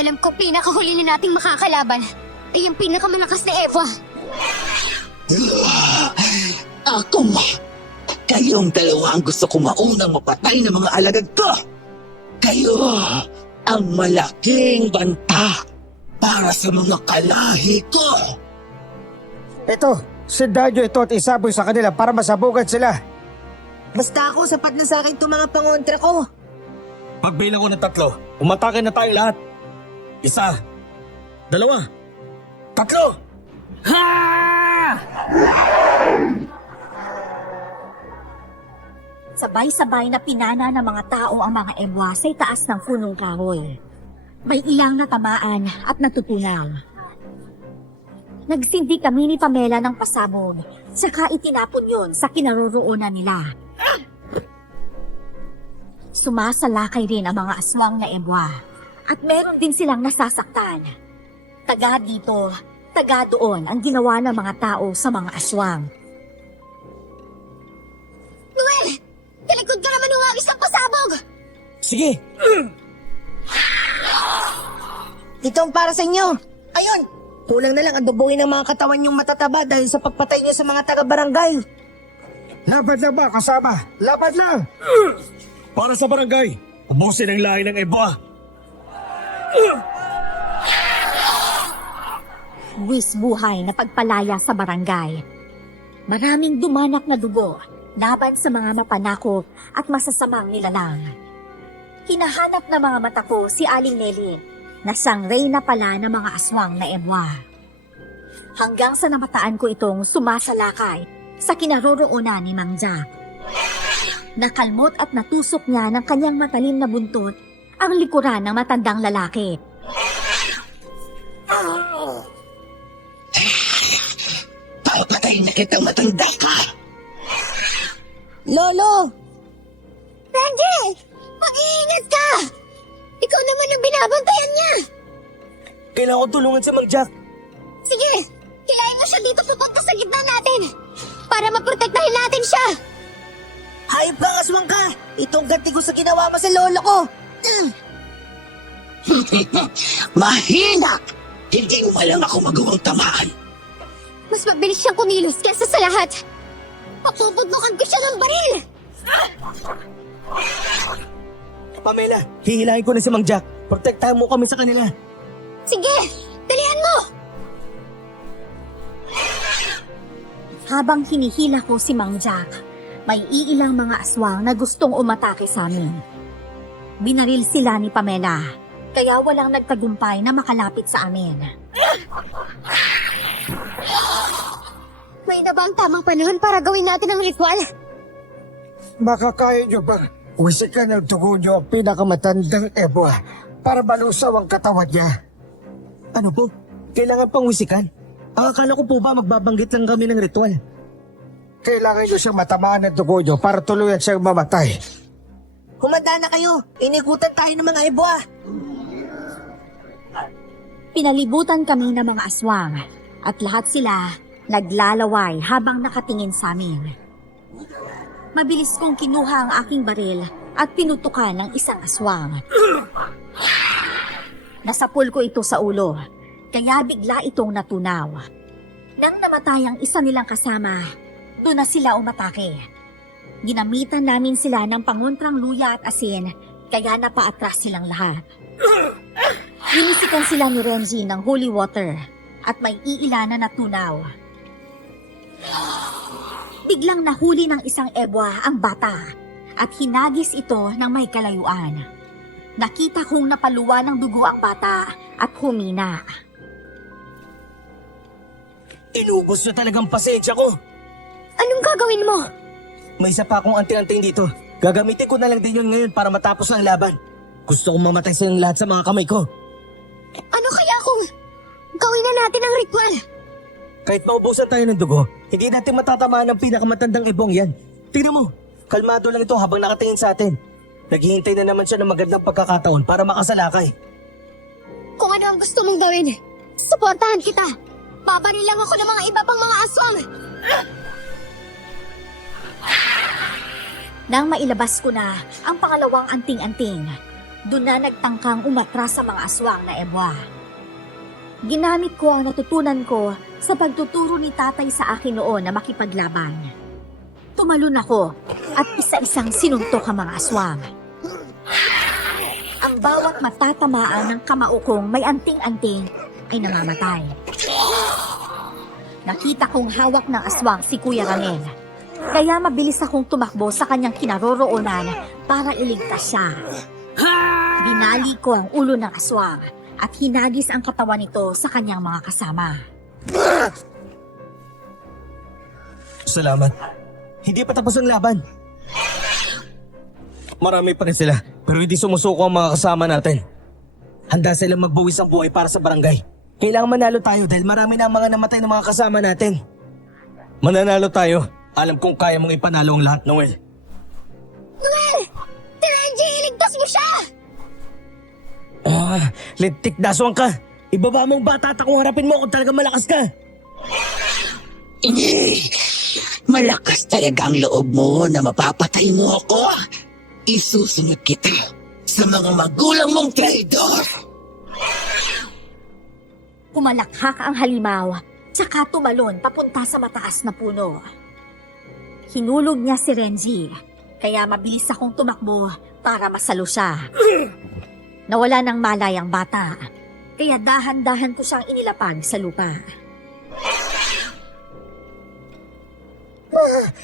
Alam ko pinakahuli na nating makakalaban ay yung pinakamalakas na Eva. Ako ma! Kayong dalawa ang gusto ko maunang mapatay ng mga alagad ko! Kayo ang malaking banta para sa mga kalahi ko! Ito, sundaan nyo ito at isaboy sa kanila para masabugan sila. Basta ako, sapat na sa akin itong mga pangontra ko. Pagbilang ko ng 3, umatake na tayong lahat. 1, 2, 3! Sabay-sabay na pinana ng mga tao ang mga ebwa sa itaas ng punong kahoy. May ilang natamaan at natutunaw. Nagsindi kami ni Pamela ng pasabog, saka itinapon yun sa kinaroroonan nila. Sumasalakay rin ang mga aswang na ebwa at meron din silang nasasaktan. Taga dito, taga doon ang ginawa ng mga tao sa mga aswang. Noel! Talikod ka naman ng isang pasabog! Sige! Ito ang para sa inyo. Ayun! Kulang na lang adobohin ng mga katawan yung matataba dahil sa pagpatay niyo sa mga taga-barangay. Laban na ba, kasama? Laban na! Para sa barangay, ubusin ang lahi ng ebwa. Buwis buhay na pagpalaya sa barangay. Maraming dumanak na dugo laban sa mga mapanakop at masasamang nilalang. Hinahanap na mga mata ko si Aling Nelly na siyang reyna pala ng mga aswang na ebwa. Hanggang sa namataan ko itong sumasalakay sa kinaroroonan ni Mang Jack. Nakalmot at natusok niya ng kanyang matalim na buntot ang likuran ng matandang lalaki. Papatay na kitang matanda ka! Lolo! Randy! Mag-iingat ka! Ikaw naman ang binabantayan niya! Kailangan ko tulungan si Mang Jack. Sige! Hilahin mo siya dito papunta sa gitna natin! Para maprotektahin natin siya! Hayop ka, aswang ka! Itong ganti ko sa ginawa mo sa lolo ko! Mahina! Hindi mo lang ako magawang tamaan! Mas mabilis siyang kumilos kesa sa lahat! Papupudnukan ko siya ng baril! Pamela, hihilahin ko na si Mang Jack. Protektahan mo kami sa kanila. Sige! Dalihan mo! Habang hinihila ko si Mang Jack, may iilang mga aswang na gustong umatake sa amin. Binaril sila ni Pamela, kaya walang nagtagumpay na makalapit sa amin. May na ba ang tamang panahon para gawin natin ang ritual? Baka kaya nyo ba wisikan ng dugo nyo ang pinakamatandang ebwa para malusaw ang katawan niya? Ano po? Kailangan pang wisikan? Akala ko po ba magbabanggit lang kami ng ritual? Kailangan nyo siyang matamaan ng dugo nyo para tuluyan siyang mamatay. Humanda na kayo! Inikutan tayo ng mga ebwa! Pinalibutan kami ng mga aswang at lahat sila naglalaway habang nakatingin sa amin. Mabilis kong kinuha ang aking baril at pinutukan ng isang aswang. Nasapul ko ito sa ulo, kaya bigla itong natunaw. Nang namatay ang isa nilang kasama, doon na sila umatake. Ginamitan namin sila ng pangontrang luya at asin, kaya napaatras silang lahat. Binisikan sila ni Renji ng holy water at may iila na natunaw. Biglang nahuli ng isang ebwa ang bata at hinagis ito ng may kalayuan. Nakita kong napaluwa ng dugo ang bata at humina. Inubos na talagang pasensya ko. Anong gagawin mo? May isa pa akong anting-anting dito. Gagamitin ko na lang din yun ngayon para matapos ang laban. Gusto kong mamatay silang lahat sa mga kamay ko. Ano kaya kung gawin na natin ang ritual? Kahit maubusan tayo ng dugo, hindi natin matatamaan ang pinakamatandang ibong yan. Tingnan mo, kalmado lang ito habang nakatingin sa atin. Naghihintay na naman siya ng magandang pagkakataon para makasalakay. Kung ano ang gusto mong gawin, suportahan kita. Babaril lang ako ng mga iba pang mga aswang. Nang mailabas ko na ang pangalawang anting-anting, doon na nagtangkang umatras sa mga aswang na ebwa. Ginamit ko ang natutunan ko sa pagtuturo ni tatay sa akin noon na makipaglaban. Tumalon ako at isa-isang sinuntok ang mga aswang. Ang bawat matatamaan ng kamao kong may anting-anting ay namamatay. Nakita kong hawak ng aswang si Kuya Ranel. Kaya mabilis akong tumakbo sa kanyang kinaroroonan para iligtas siya. Binali ko ang ulo ng aswang at hinagis ang katawan nito sa kanyang mga kasama. Salamat. Hindi pa tapos ang laban. Marami pa rin sila, pero hindi sumusuko ang mga kasama natin. Handa silang magbuwis ang buhay para sa barangay. Kailangan manalo tayo dahil marami na ang mga namatay ng mga kasama natin. Mananalo tayo. Alam kong kaya mong ipanalo ang lahat, Noel. Noel! Renji, iligtas mo siya! Lintik daswang ka. Ibaba mong bata at kung harapin mo kung talaga malakas ka. Hindi. Malakas talaga ang loob mo na mapapatay mo ako. Isusunod kita sa mga magulang mong traidor. Pumalakhak ang halimaw, tsaka tumalon papunta sa mataas na puno. Hinulog niya si Renji, kaya mabilis akong tumakbo para masalo siya. Nawala ng malay ang bata, kaya dahan-dahan ko siyang inilapag sa lupa.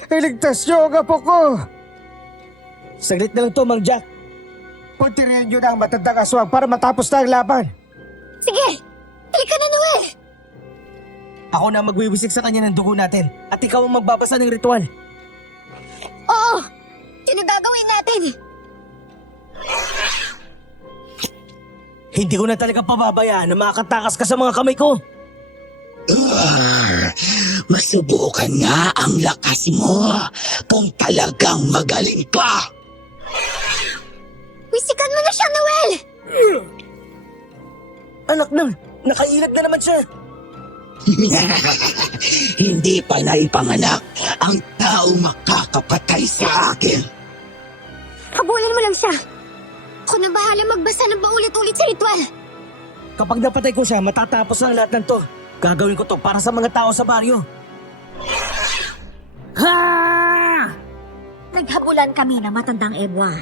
Iligtas niyo ang apo ko! Saglit na lang to, Mang Jack. Puntirihan niyo na ang matandang aswang para matapos na ang laban. Sige! Halika na, Noel! Ako na magwiwisik sa kanya ng dugo natin at ikaw ang magbabasa ng ritual. Oo! Sino gagawin natin? Hindi ko na talaga pababayaan na makatakas ka sa mga kamay ko. Masubukan nga ang lakas mo kung talagang magaling ka. Wisikan mo na siya, Noel! Anak nang, nakailag na naman siya. Hindi pa naipanganak ang taong makakapatay sa akin. Habulin mo lang siya. Ako na bahala magbasa ng paulit-ulit sa ritual. Kapag napatay ko siya, matatapos ang lahat ng to. Gagawin ko to para sa mga tao sa baryo. Naghabulan kami ng matandang ebwa.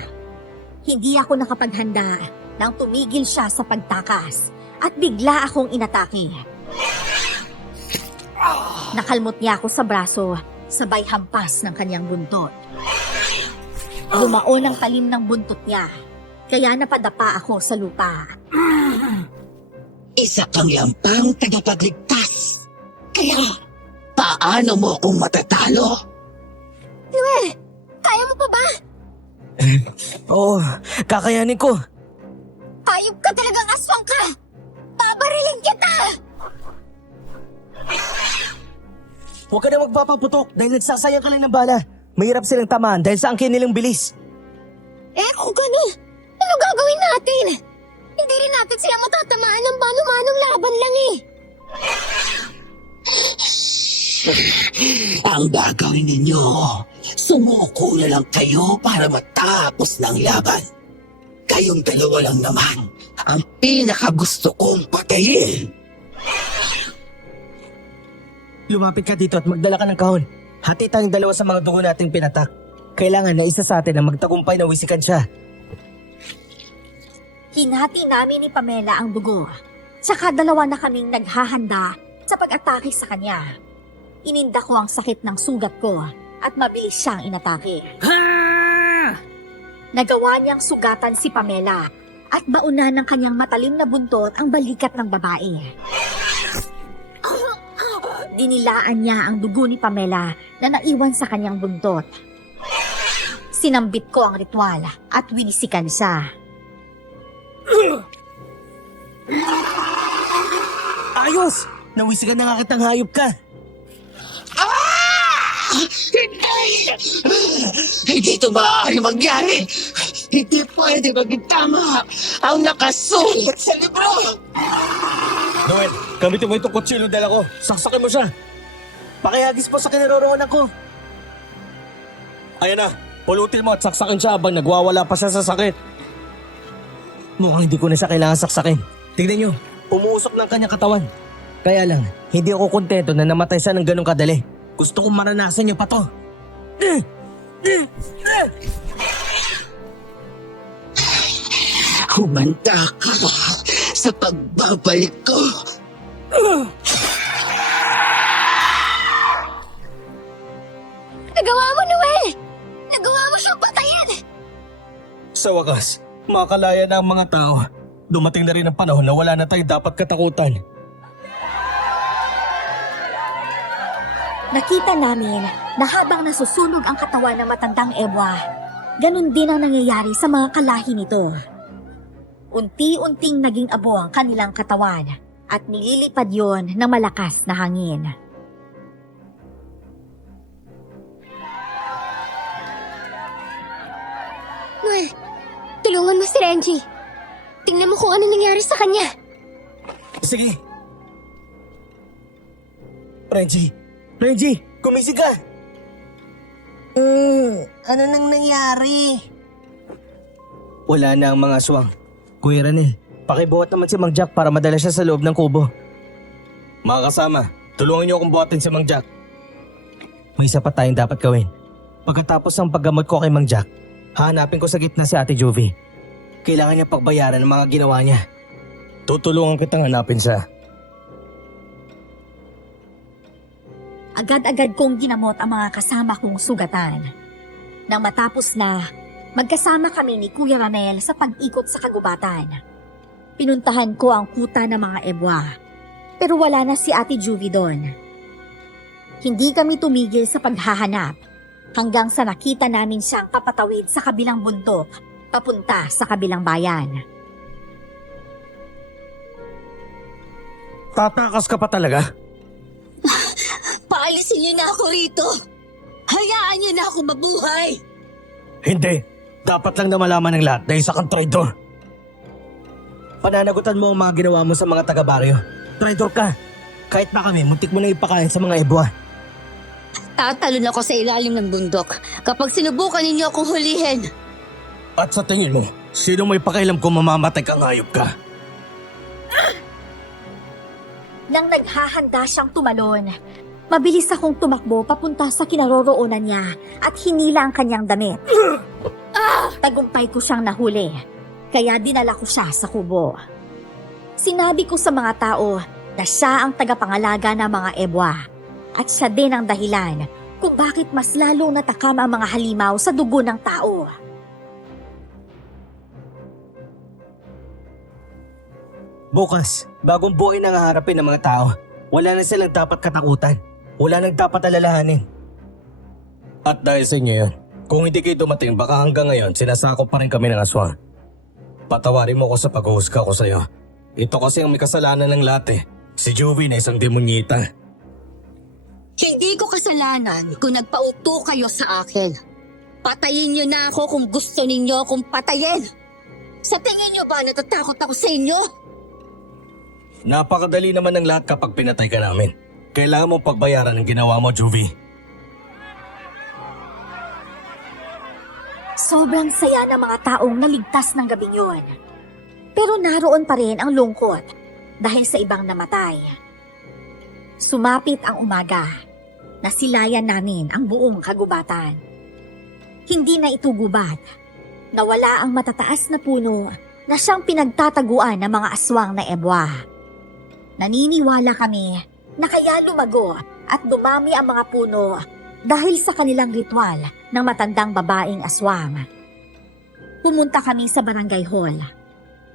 Hindi ako nakapaghanda nang tumigil siya sa pagtakas at bigla akong inatake. Nakalmot niya ako sa braso, sabay hampas ng kanyang buntot. Lumaon ang talim ng buntot niya, kaya napadapa ako sa lupa. Isa kang lampang tagapagligtas. Kaya, paano mo akong matatalo? Noel! Kaya mo pa ba? Oo, kakayanin ko. Ayop ka talagang aswang ka! Babarilin kita! Huwag ka na magpapaputok dahil nagsasayang ka lang ng bala. Mahirap silang tamaan dahil sa angkin nilang bilis. Eh kung gano'n, ano gagawin natin? Hindi rin natin sila matatamaan ng mano-manong laban lang eh. Ang gagawin ninyo, sumuko na lang kayo para matapos ng laban. Kayong dalawa lang naman ang pinakagusto kong patayin. Lumapit ka dito at magdala ka ng kahon. Hati tayong dalawa sa mga dugo nating pinatak. Kailangan na isa sa atin ang magtagumpay na wisikan siya. Hinati namin ni Pamela ang dugo. Tsaka dalawa na kaming naghahanda sa pag-atake sa kanya. Ininda ko ang sakit ng sugat ko at mabilis siyang inatake. Nagawa niyang sugatan si Pamela at bauna ng kanyang matalim na buntot ang balikat ng babae. Dinilaan niya ang dugo ni Pamela na naiwan sa kanyang buntot. Sinambit ko ang ritual at winisikan siya. Ayos! Nawisikan na nga kitang hayop ka. Hindi ito maaari mangyari! Hindi pwede maging tama ang nakasulat sa libro! Noel, gamitin mo itong kutsilyo dala ko. Saksakin mo siya. Pakihagis mo sa kinaroroonan ko. Ayan na, pulutin mo at saksakin siya habang nagwawala pa siya sa sakit. Mukhang hindi ko na siya kailangan saksakin. Tignan nyo, umuusok ng kanyang katawan. Kaya lang, hindi ako kontento na namatay siya ng ganong kadali. Gusto kong maranasan niyo pa to. Humanda ka sa pagbabalik ko! Nagawa mo, Noel! Nagawa mo siyang patayin! Sa wakas, makakalaya na ang mga tao. Dumating na rin ang panahon na wala na tayo dapat katakutan. Nakita namin na habang nasusunog ang katawan ng matandang Ebwa, ganun din ang nangyayari sa mga kalahi nito. Unti-unting naging abo ang kanilang katawan at nililipad yon ng malakas na hangin. Noel, tulungan mo si Renji. Tingnan mo kung ano nangyari sa kanya. Sige. Reggie, gumising ka! Ano nang nangyari? Wala na ang mga aswang. Kuya Ranel, pakibuhat naman si Mang Jack para madala siya sa loob ng kubo. Mga kasama, tulungan niyo akong buhatin si Mang Jack. May isa pa tayong dapat gawin. Pagkatapos ng paggamot ko kay Mang Jack, hahanapin ko sa gitna si Ate Juvie. Kailangan niya pagbayaran ng mga ginawa niya. Tutulungan kitang hanapin siya. Agad-agad kong ginamot ang mga kasama kong sugatan. Nang matapos na, magkasama kami ni Kuya Ramel sa pag-ikot sa kagubatan. Pinuntahan ko ang kuta ng mga Ebwa, pero wala na si Ate Juvie doon. Hindi kami tumigil sa paghahanap hanggang sa nakita namin siyang papatawid sa kabilang bundok papunta sa kabilang bayan. Tatakas ka pa talaga? Paalisin niyo na ako rito! Hayaan niyo na ako mabuhay! Hindi. Dapat lang na malaman ng lahat na isa kang traitor. Pananagutan mo ang mga ginawa mo sa mga taga-baryo. Traitor ka. Kahit na kami, muntik mo na ipakain sa mga Ebwa. Tatalon ako sa ilalim ng bundok kapag sinubukan ninyo akong hulihin. At sa tingin mo, sino may pakialam kung mamamatay kang hayop ka? Nang naghahanda siyang tumalon, mabilis akong tumakbo papunta sa kinaroroonan niya at hinila ang kanyang damit. Tagumpay ko siyang nahuli, kaya dinala ko siya sa kubo. Sinabi ko sa mga tao na siya ang tagapangalaga ng mga Ebwa at siya din ang dahilan kung bakit mas lalo natakam ang mga halimaw sa dugo ng tao. Bukas, bagong buhay na haharapin ng mga tao. Wala na silang dapat katakutan. Wala nang dapat alalahanin. At dahil sa inyo yun, kung hindi kayo dumating, baka hanggang ngayon sinasakop pa rin kami ng aswang. Patawarin mo ko sa pag-uhusga ko sa'yo. Ito kasi ang may kasalanan ng lahat eh. Si Juvie na isang demonyita. Hindi ko kasalanan kung nagpauto kayo sa akin. Patayin niyo na ako kung gusto ninyo akong patayin. Sa tingin niyo ba natatakot ako sa inyo? Napakadali naman ng lahat kapag pinatay ka namin. Kailangan mo pagbayaran ng ginawa mo, Juvie. Sobrang saya ng mga taong naligtas ng gabing yun. Pero naroon pa rin ang lungkot dahil sa ibang namatay. Sumapit ang umaga. Nasilayan namin ang buong kagubatan. Hindi na ito gubat. Nawala ang matataas na puno na siyang pinagtataguan ng mga aswang na Ebwa. Naniniwala kami na kaya lumago at dumami ang mga puno dahil sa kanilang ritual ng matandang babaeng aswang. pumunta kami sa barangay hall.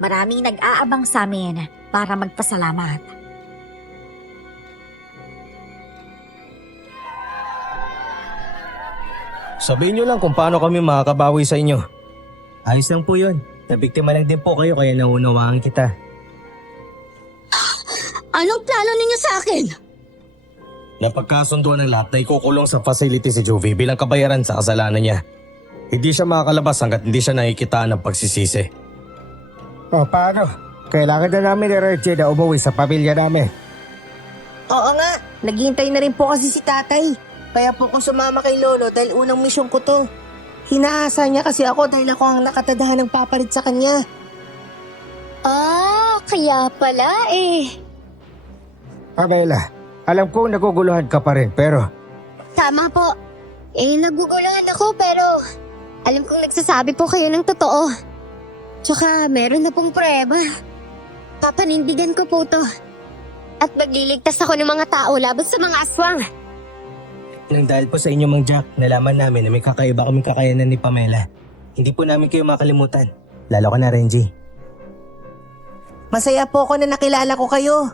Maraming nag-aabang sa amin para magpasalamat. Sabihin nyo lang kung paano kami makakabawi sa inyo. Ayos lang po yun. Nabiktima lang din po kayo kaya naunawaan kita. Anong plano ninyo sa akin? Napagkasunduan ng lahat na ikukulong sa facility si Juvie bilang kabayaran sa kasalanan niya. Hindi siya makakalabas hanggat hindi siya nakikitaan ng pagsisisi. O paano? Kailangan na namin ni Reggie na umuwi sa pamilya namin. Oo nga, naghihintay na rin po kasi si tatay. Kaya po ko sumama kay Lolo dahil unang misyon ko to. Hinaasa niya kasi ako dahil ako ang nakatadahan ng papalit sa kanya. Ah, kaya pala eh. Pamela, alam kong naguguluhan ka pa rin pero Tama po. Naguguluhan ako pero alam kong nagsasabi po kayo ng totoo. Tsaka meron na pong prueba. Papanindigan ko po to. At magliligtas ako ng mga tao laban sa mga aswang. Nang dahil po sa inyo, Mang Jack, nalaman namin na may kakaiba kaming kakayanan ni Pamela. Hindi po namin kayo makalimutan. Lalo ka na, Renji. Masaya po ako na nakilala ko kayo.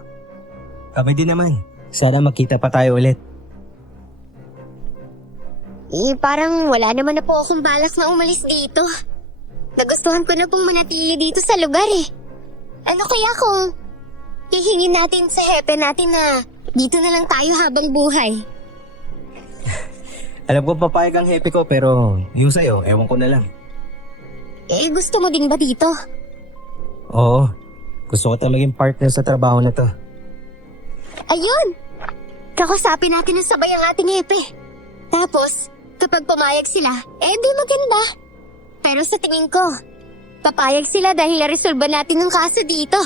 Kami din naman. Sana magkita pa tayo ulit. Parang wala naman na po akong balak na umalis dito. Nagustuhan ko na pong manatili dito sa lugar eh. Ano kaya kung hihingin natin sa hepe natin na dito na lang tayo habang buhay? Alam ko papayag ang happy ko pero yung sa'yo, ewan ko na lang. Gusto mo din ba dito? Oo. Gusto ko talaga maging partner sa trabaho na to. Ayun! Kakusapin natin ng sabay ang ating hepe. Tapos, kapag pumayag sila, di maganda. Pero sa tingin ko, papayag sila dahil na-resolve natin ang kaso dito.